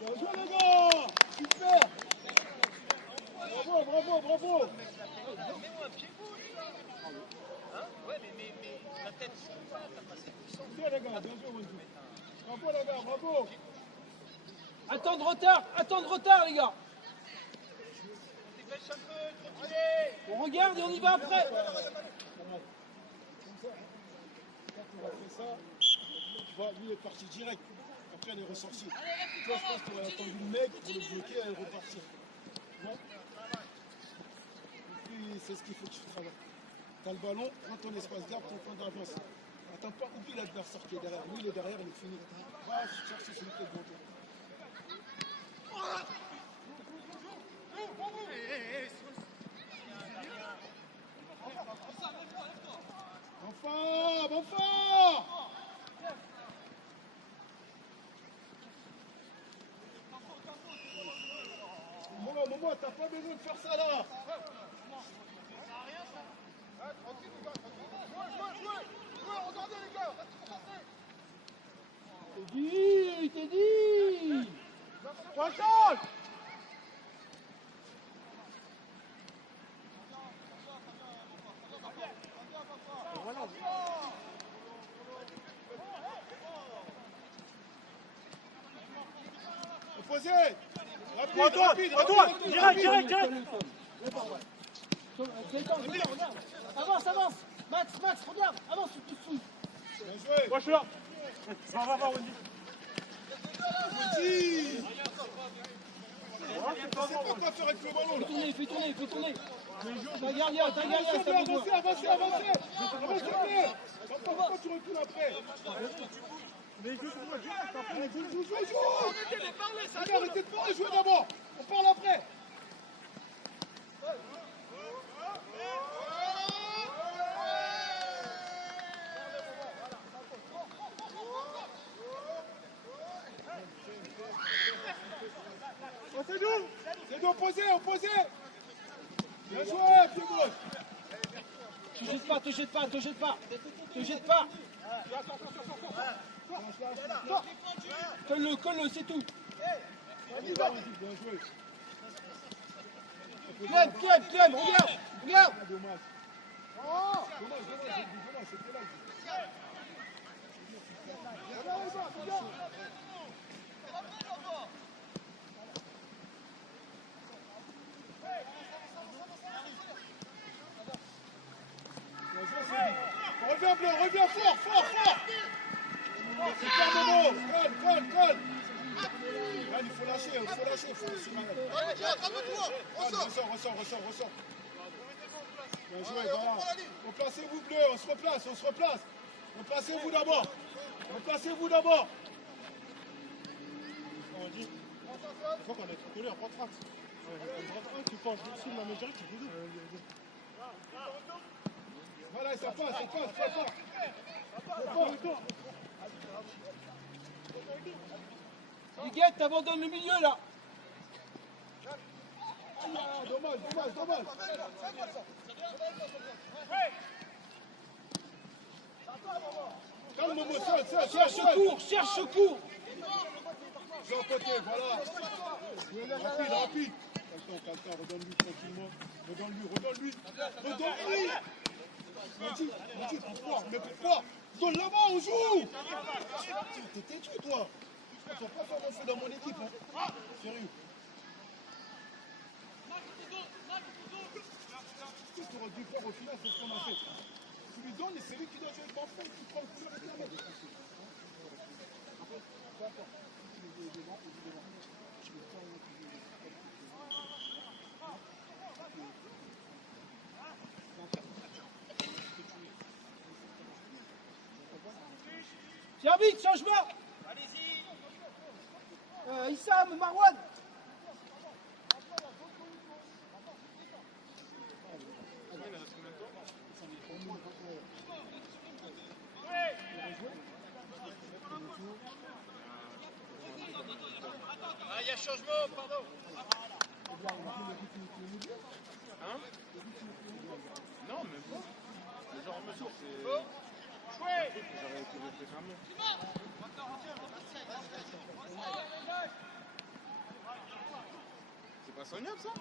Bien joué les gars. Super. Bravo. Mets-moi un pied gauche. Hein? Ouais, mais la tête, t'as passé le puissant. Bien les gars, bien joué Wendy. Bravo les gars, bravo. Attends de retard les gars. Dépêche un peu, tranquille. On regarde et on y va après. Quand on a fait ça, tu vois, lui est parti direct. Après, elle est ressortie. Toi, je pense qu'il a attendu le mec pour le bloquer et elle est repartie. Bon. Et puis, c'est ce qu'il faut que tu travailles. Tu as le ballon, prends ton espace, garde ton point d'avance. Attends pas, oublie l'adversaire qui est derrière. Lui, il est derrière, il est fini. Va chercher celui qui est devant toi. Enfin. Momo, t'as pas besoin de faire ça là. Tranquille les gars, jouez, regardez les gars. T'es dit. Pas change. posez. À toi, direct, direct, direct. Regarde. Avance, avance. Max, regarde. Avance, tu te fous. Bien joué. Moi, je suis là. Va, Wendy. Wendy. Je sais pas quoi faire avec le ballon là. Fais tourner. T'as gardien, Avancez, ça va jouer. avancez. Pourquoi tu recules après? Mais joue. Allez, joue. Arrêtez de parler, jouez d'abord. On parle après. C'est nous. C'est d'opposer. Bien joué, pied gauche. Te jette pas. Colle-le, c'est tout. Bien joué. Clem, regarde. Dommage. C'était là. Reviens Bleu, reviens fort. C'est pas Momo. Colle. Il faut lâcher. Ressort. Bien joué, voilà. Replacez-vous Bleu, on se replace. Replacez-vous d'abord. On dit. Il faut qu'on ait contrôlé en contre-track. Tu penses dessus, la majorité, tu fais deux. Voilà, ça passe. Huguette, t'abandonnes le milieu là. Dommage. Calme Momo, seul. Cherche secours. Jean côté, voilà. Rapide. Calme, redonne-lui tranquillement. Redonne-lui. Mathis, pourquoi? Donne la main, on joue. T'es têtu, toi. Tu vas pas faire mon feu dans mon équipe. Hein. Sérieux. Ce que tu aurais dû faire au final, c'est ce qu'on a fait. Tu lui donnes et c'est lui qui doit jouer le ballon. Tu prends le coup avec la main. Tiens vite, changement. Allez-y. Issam, Marwan. Il y a changement, pardon. Hein? Non, mais bon. Le genre de mesure, c'est. J'aurais été réclamé. C'est pas soignable ça?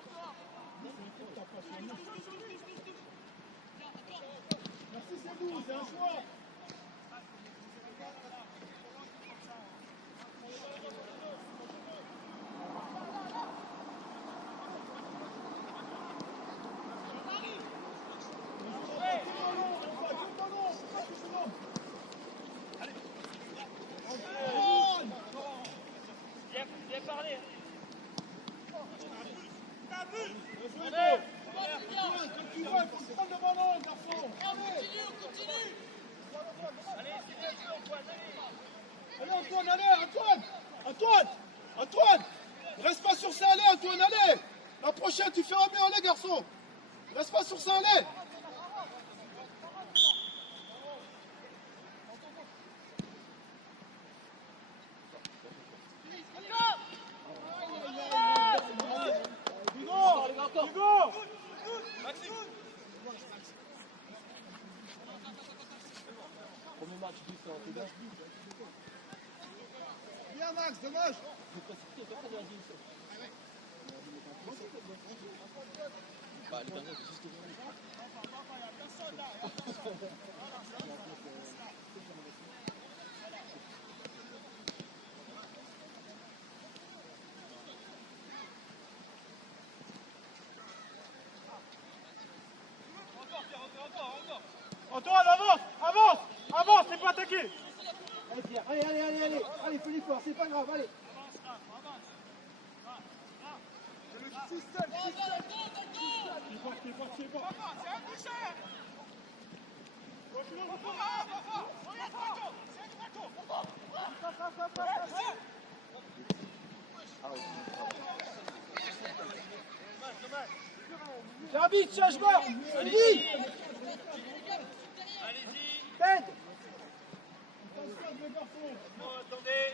Merci, c'est vous, c'est un choix. Antoine, reste pas sur ça, allez Antoine, allez. La prochaine, tu feras mieux, allez garçon. Reste pas sur ça, allez. Bien Max, dommage. Antoine, avance, avance, avance, c'est pas attaqué. Allez Pierre, allez, fais l'effort, c'est pas grave, allez. L'arbitre, changement. Allez-y. Ted. Non, attendez.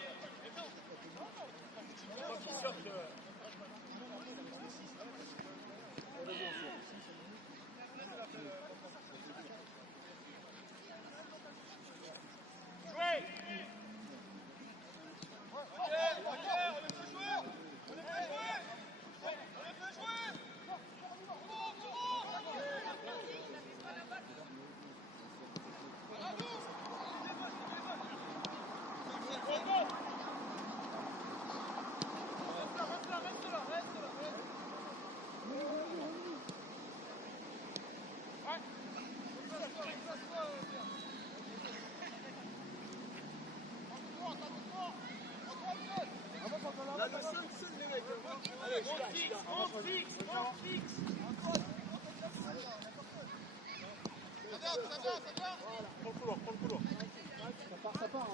Ça part,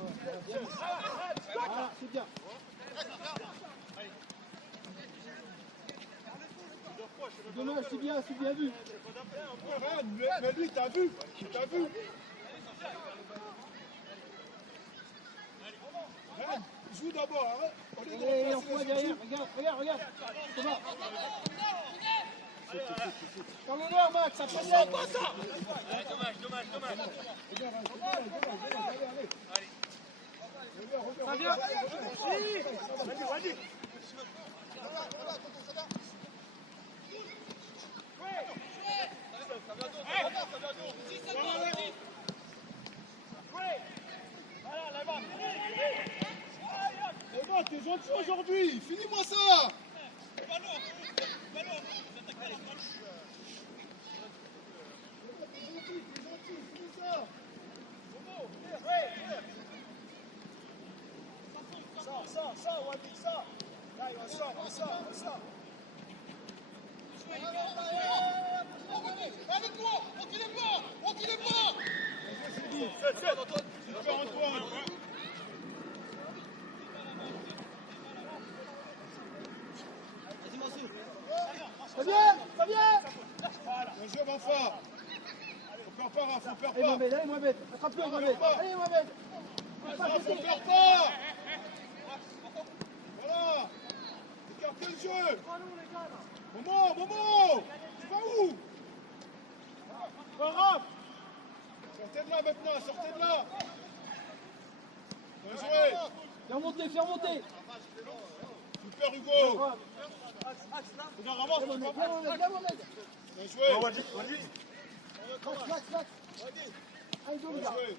voilà, c'est bien. Dommage, c'est bien vu. Mais lui, t'as vu. Joue d'abord, hein. Allez, on voit derrière, regarde. Thomas. Dans le nord, Max, ça passe bien. Pas ça. Dommage. Ça vient. Vas-y. Emma, t'es gentil aujourd'hui. Finis-moi ça. Ça, on va dire ça. Là, on sort. Avec-moi, reculez pas. C'est Antoine. Super Antoine. Ça vient. Bien joué, Bafa. Faut perdre pas, Raph, faut perdre pas. Allez, Mohamed, attrape-le, Mohamed. Allez, Mohamed. Raph, faut perdre pas. Voilà. Écartez le jeu. Momo. Tu vas où? Raph. Sortez de là maintenant, sortez de là. Bien joué. Fais remonter. Super Hugo. Regarde, avance. Viens, Mohamed. Bien joué. Max. Allez, go, les Bien gars. joué.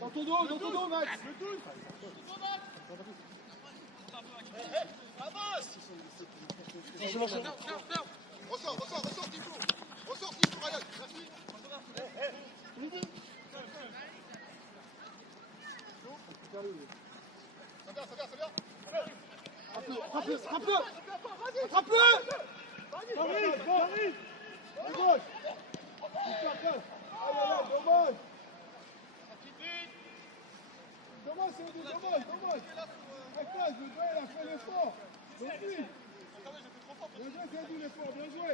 Dans ton dos, Max. Ressort, Tito, Ryan. Attrape-le. J'arrive. À gauche. Dommage. Dommage. Attends, il a fait l'effort. Bien joué, c'est dit l'effort. Bien joué.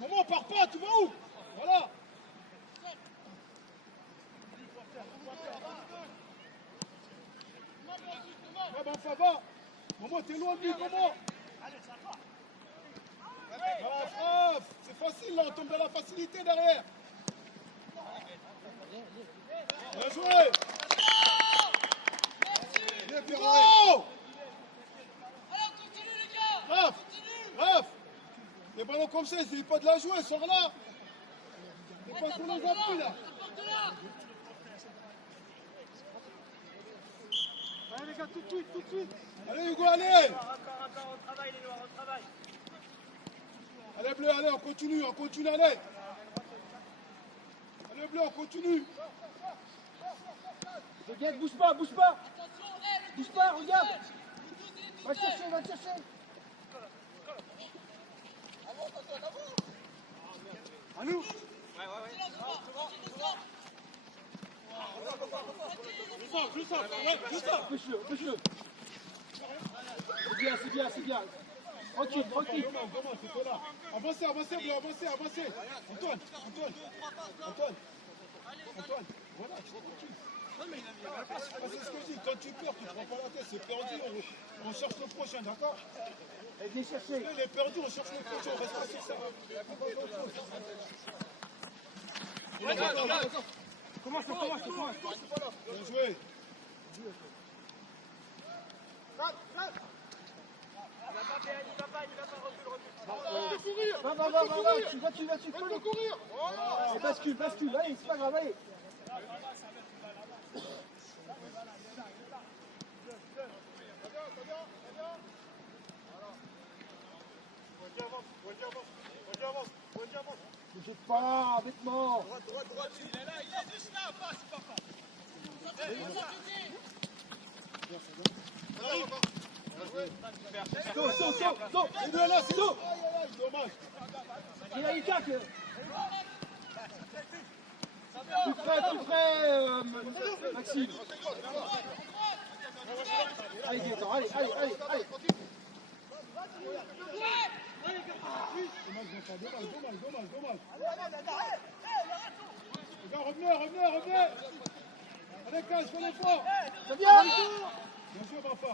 Maman, pars pas, tu vas où? Voilà. Va. Maman, t'es loin de lui, comment? Voilà, frappe. C'est facile, là, on tombe dans la facilité derrière. Bien joué. Bien, Pierrot. Raph. Les ballons comme ça, ils n'essayent pas de la jouer, sors là. C'est pas qu'on les appuie là. Allez les gars, tout de suite, tout de suite. Allez Hugo, allez. Encore, on travaille les noirs, on travaille. Allez Bleu, allez, on continue, allez. Allez Bleu, on continue. Regarde, bouge pas, bouge pas. Bouge pas, regarde. Va te chercher, va te chercher. À nous. Je sens, ouais, je sens. Empêche-le, empêche-le. C'est bien, c'est bien. Tranquille, tranquille. Dommage, c'était là. Avancez, avancez, Bleu, avancez, avancez. Antoine. Voilà, je suis tranquille. C'est ce que je dis, quand tu perds, tu ne prends pas la tête, c'est perdu, on cherche le prochain, d'accord? Et viens chercher. Il est perdu, on cherche le prochain, on reste pas sur ça. Commence. Bien joué. Va, tu vas, Courir. bascule, allez, c'est pas grave, allez. Ne jette pas, bêtement. Saut. Il est là, c'est tout. Dommage. Il a une tacle. Tout prêt, Maxime. Allez, Gaëtan, allez. Dommage. Les gars, revenez. Allez, casse, fais l'effort. Ça vient. Bien joué, Bafa.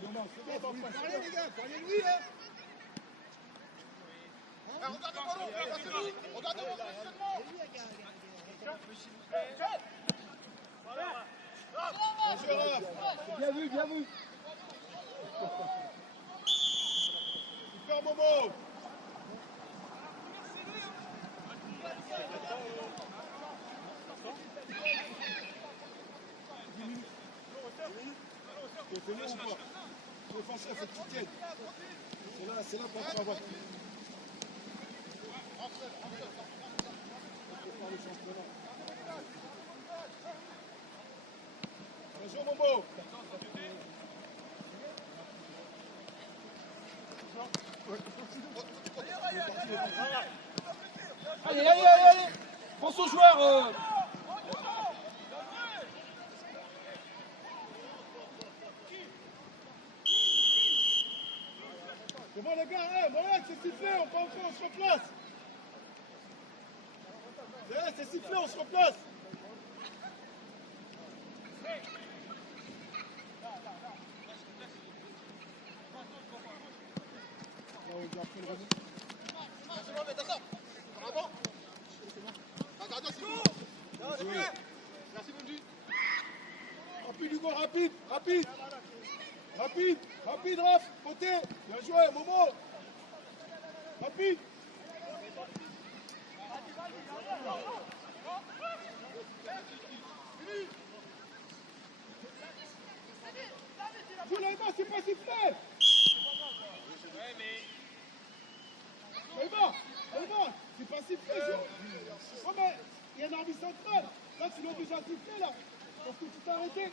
Dommage, c'est bon, Bafa. Allez les gars, allez lui là. Regardez mon positionnement. Bien vu. Super Momo. C'est bon ou pas? Défenseur, faut que tu tiennes. C'est là qu'on travaille. Bonjour Momo. Allez. Prends son joueur. C'est bon les gars, voilà, c'est sifflé, on se replace. C'est sifflé, on se replace. Rapide Hugo, rapide Raph, côté, bien joué Momo, rapide. Joue là-bas, c'est pas sifflé. Là-bas, c'est pas sifflé, joue. Oh mais, il y a un arbitre central, là tu l'obliges à siffler là, parce que tu t'es arrêté.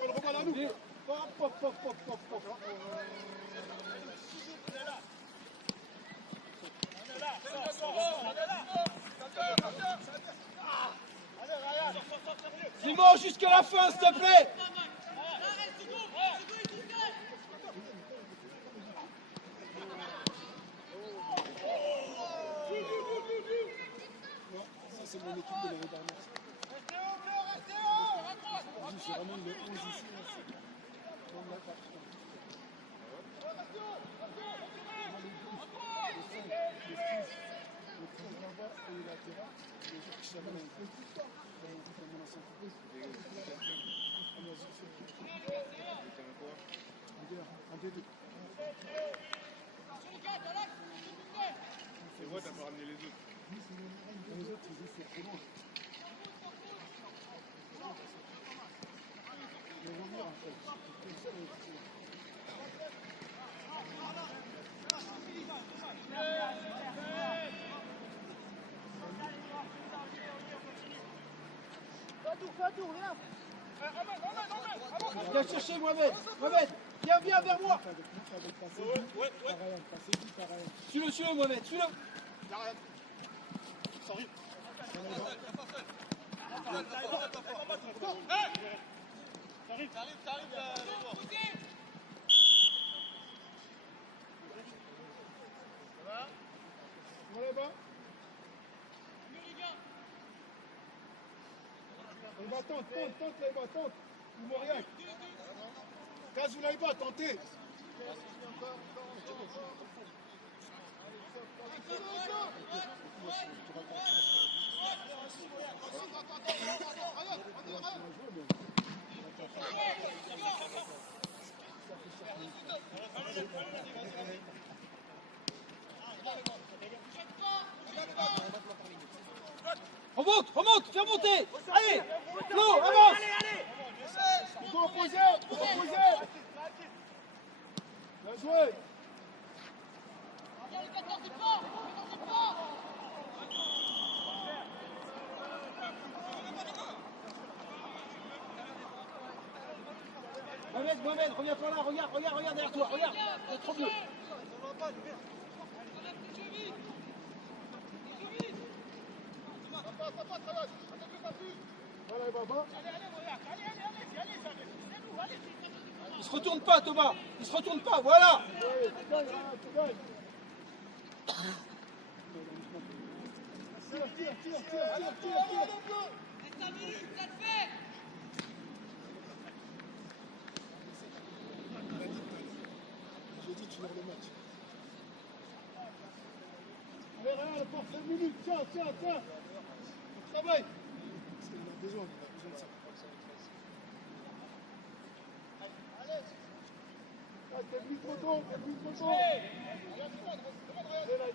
On le remet à nous. Simon, jusqu'à la fin, s'il te plaît. Ça c'est mon équipe de l'année dernière. Je ramène le 11 ici. Même là, pas. Le 5, le 6, le C'est vrai, t'as pas ramené les autres. Les autres, ils jouent sur trop loin. Ils vont venir en fait. C'est ça, Viens chercher Mohamed. Mohamed, viens vers moi. Suis-le Mohamed, suis-le. là-bas. On va tente là-bas, tente. Ou Mauriac. Kaz, vous n'avez pas tenté. Remonte, fais remonter. Allez, Flo, avance. Il faut opposer. Bien joué. Mohamed, reviens-toi là, regarde derrière toi, regarde, c'est trop bleu. Voilà, Baba. Il se retourne pas, Thomas, il se retourne pas, voilà. Tu gagnes. Tire. J'ai dit tu lèves le match. Allez, regarde, pour 5 minutes, tiens. Travaille. Parce qu'il a besoin de ça. Ah, t'es venu trop tôt. Allez, là.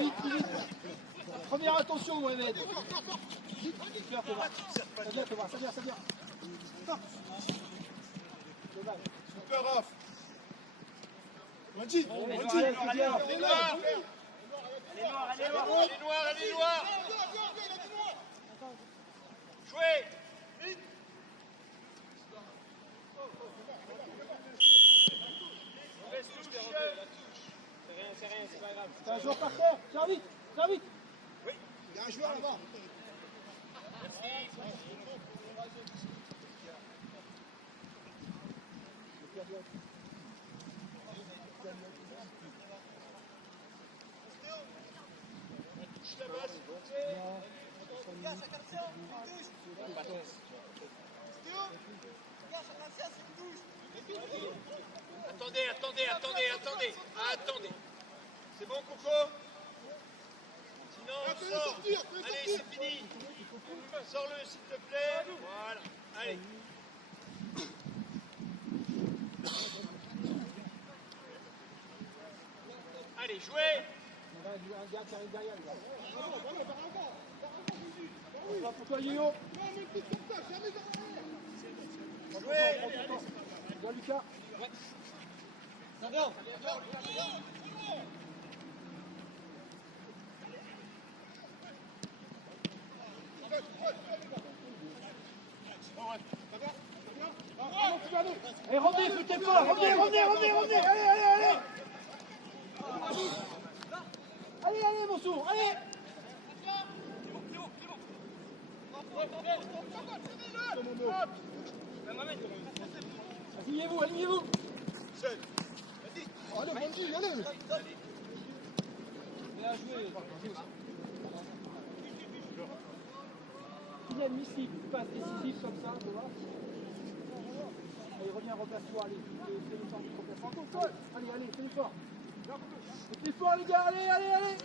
Vite. Première attention, Mohamed. Vite, Thomas. Ça vient. Super, Raph. Mandy. Les noirs. Jouez. T'as un joueur par terre, tiens vite. Il y a un joueur là-bas. Attendez. C'est bon, Coco? Sinon, on sort. Allez, c'est fini. Sors-le, s'il te plaît. Voilà. Allez. Allez, jouez. Un gars qui arrive derrière, lui. Pourquoi Yéo? Jouez. Viens Lucas. Ça va. Et revenez, foutez pas, revenez. Allez, mon sourd, allez. Alignez-vous. Allez, Mandy, allez. Bien joué. deuxième ici, passe décisive comme ça, tu vois. Allez, reviens, replace-toi, allez. Fais l'effort du replacement. Allez, allez, fais l'effort. Fais l'effort, les gars, allez, allez, allez.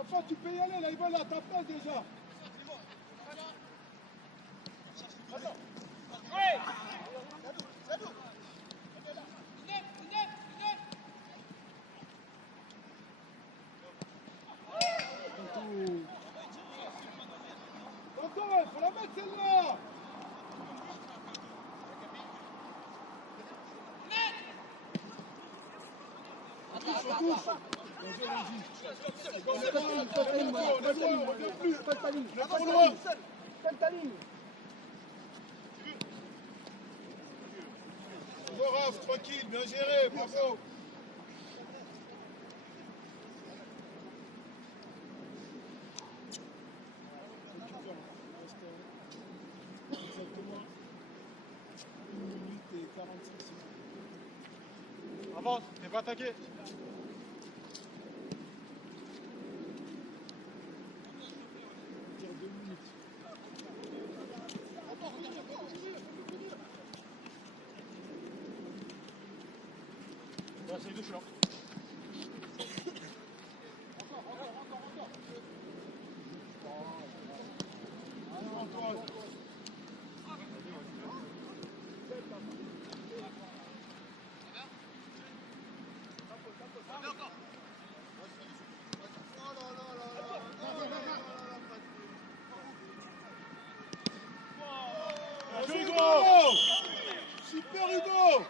Enfin, tu peux y aller, là, ils veulent à ta place déjà. Tonton, il faut la mettre celle-là. Touche. Raph, tranquille, bien géré, bravo. Exactement 1 minute et 45 secondes. Avance, t'es pas attaqué. Dire 2 minutes. Ouais, c'est deux, je suis là. Antoine. Hugo! Super Hugo!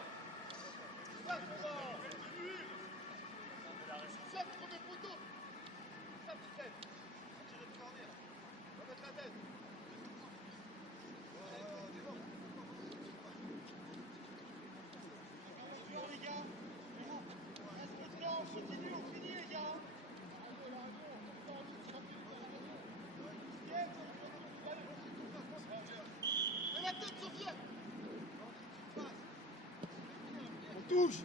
On touche!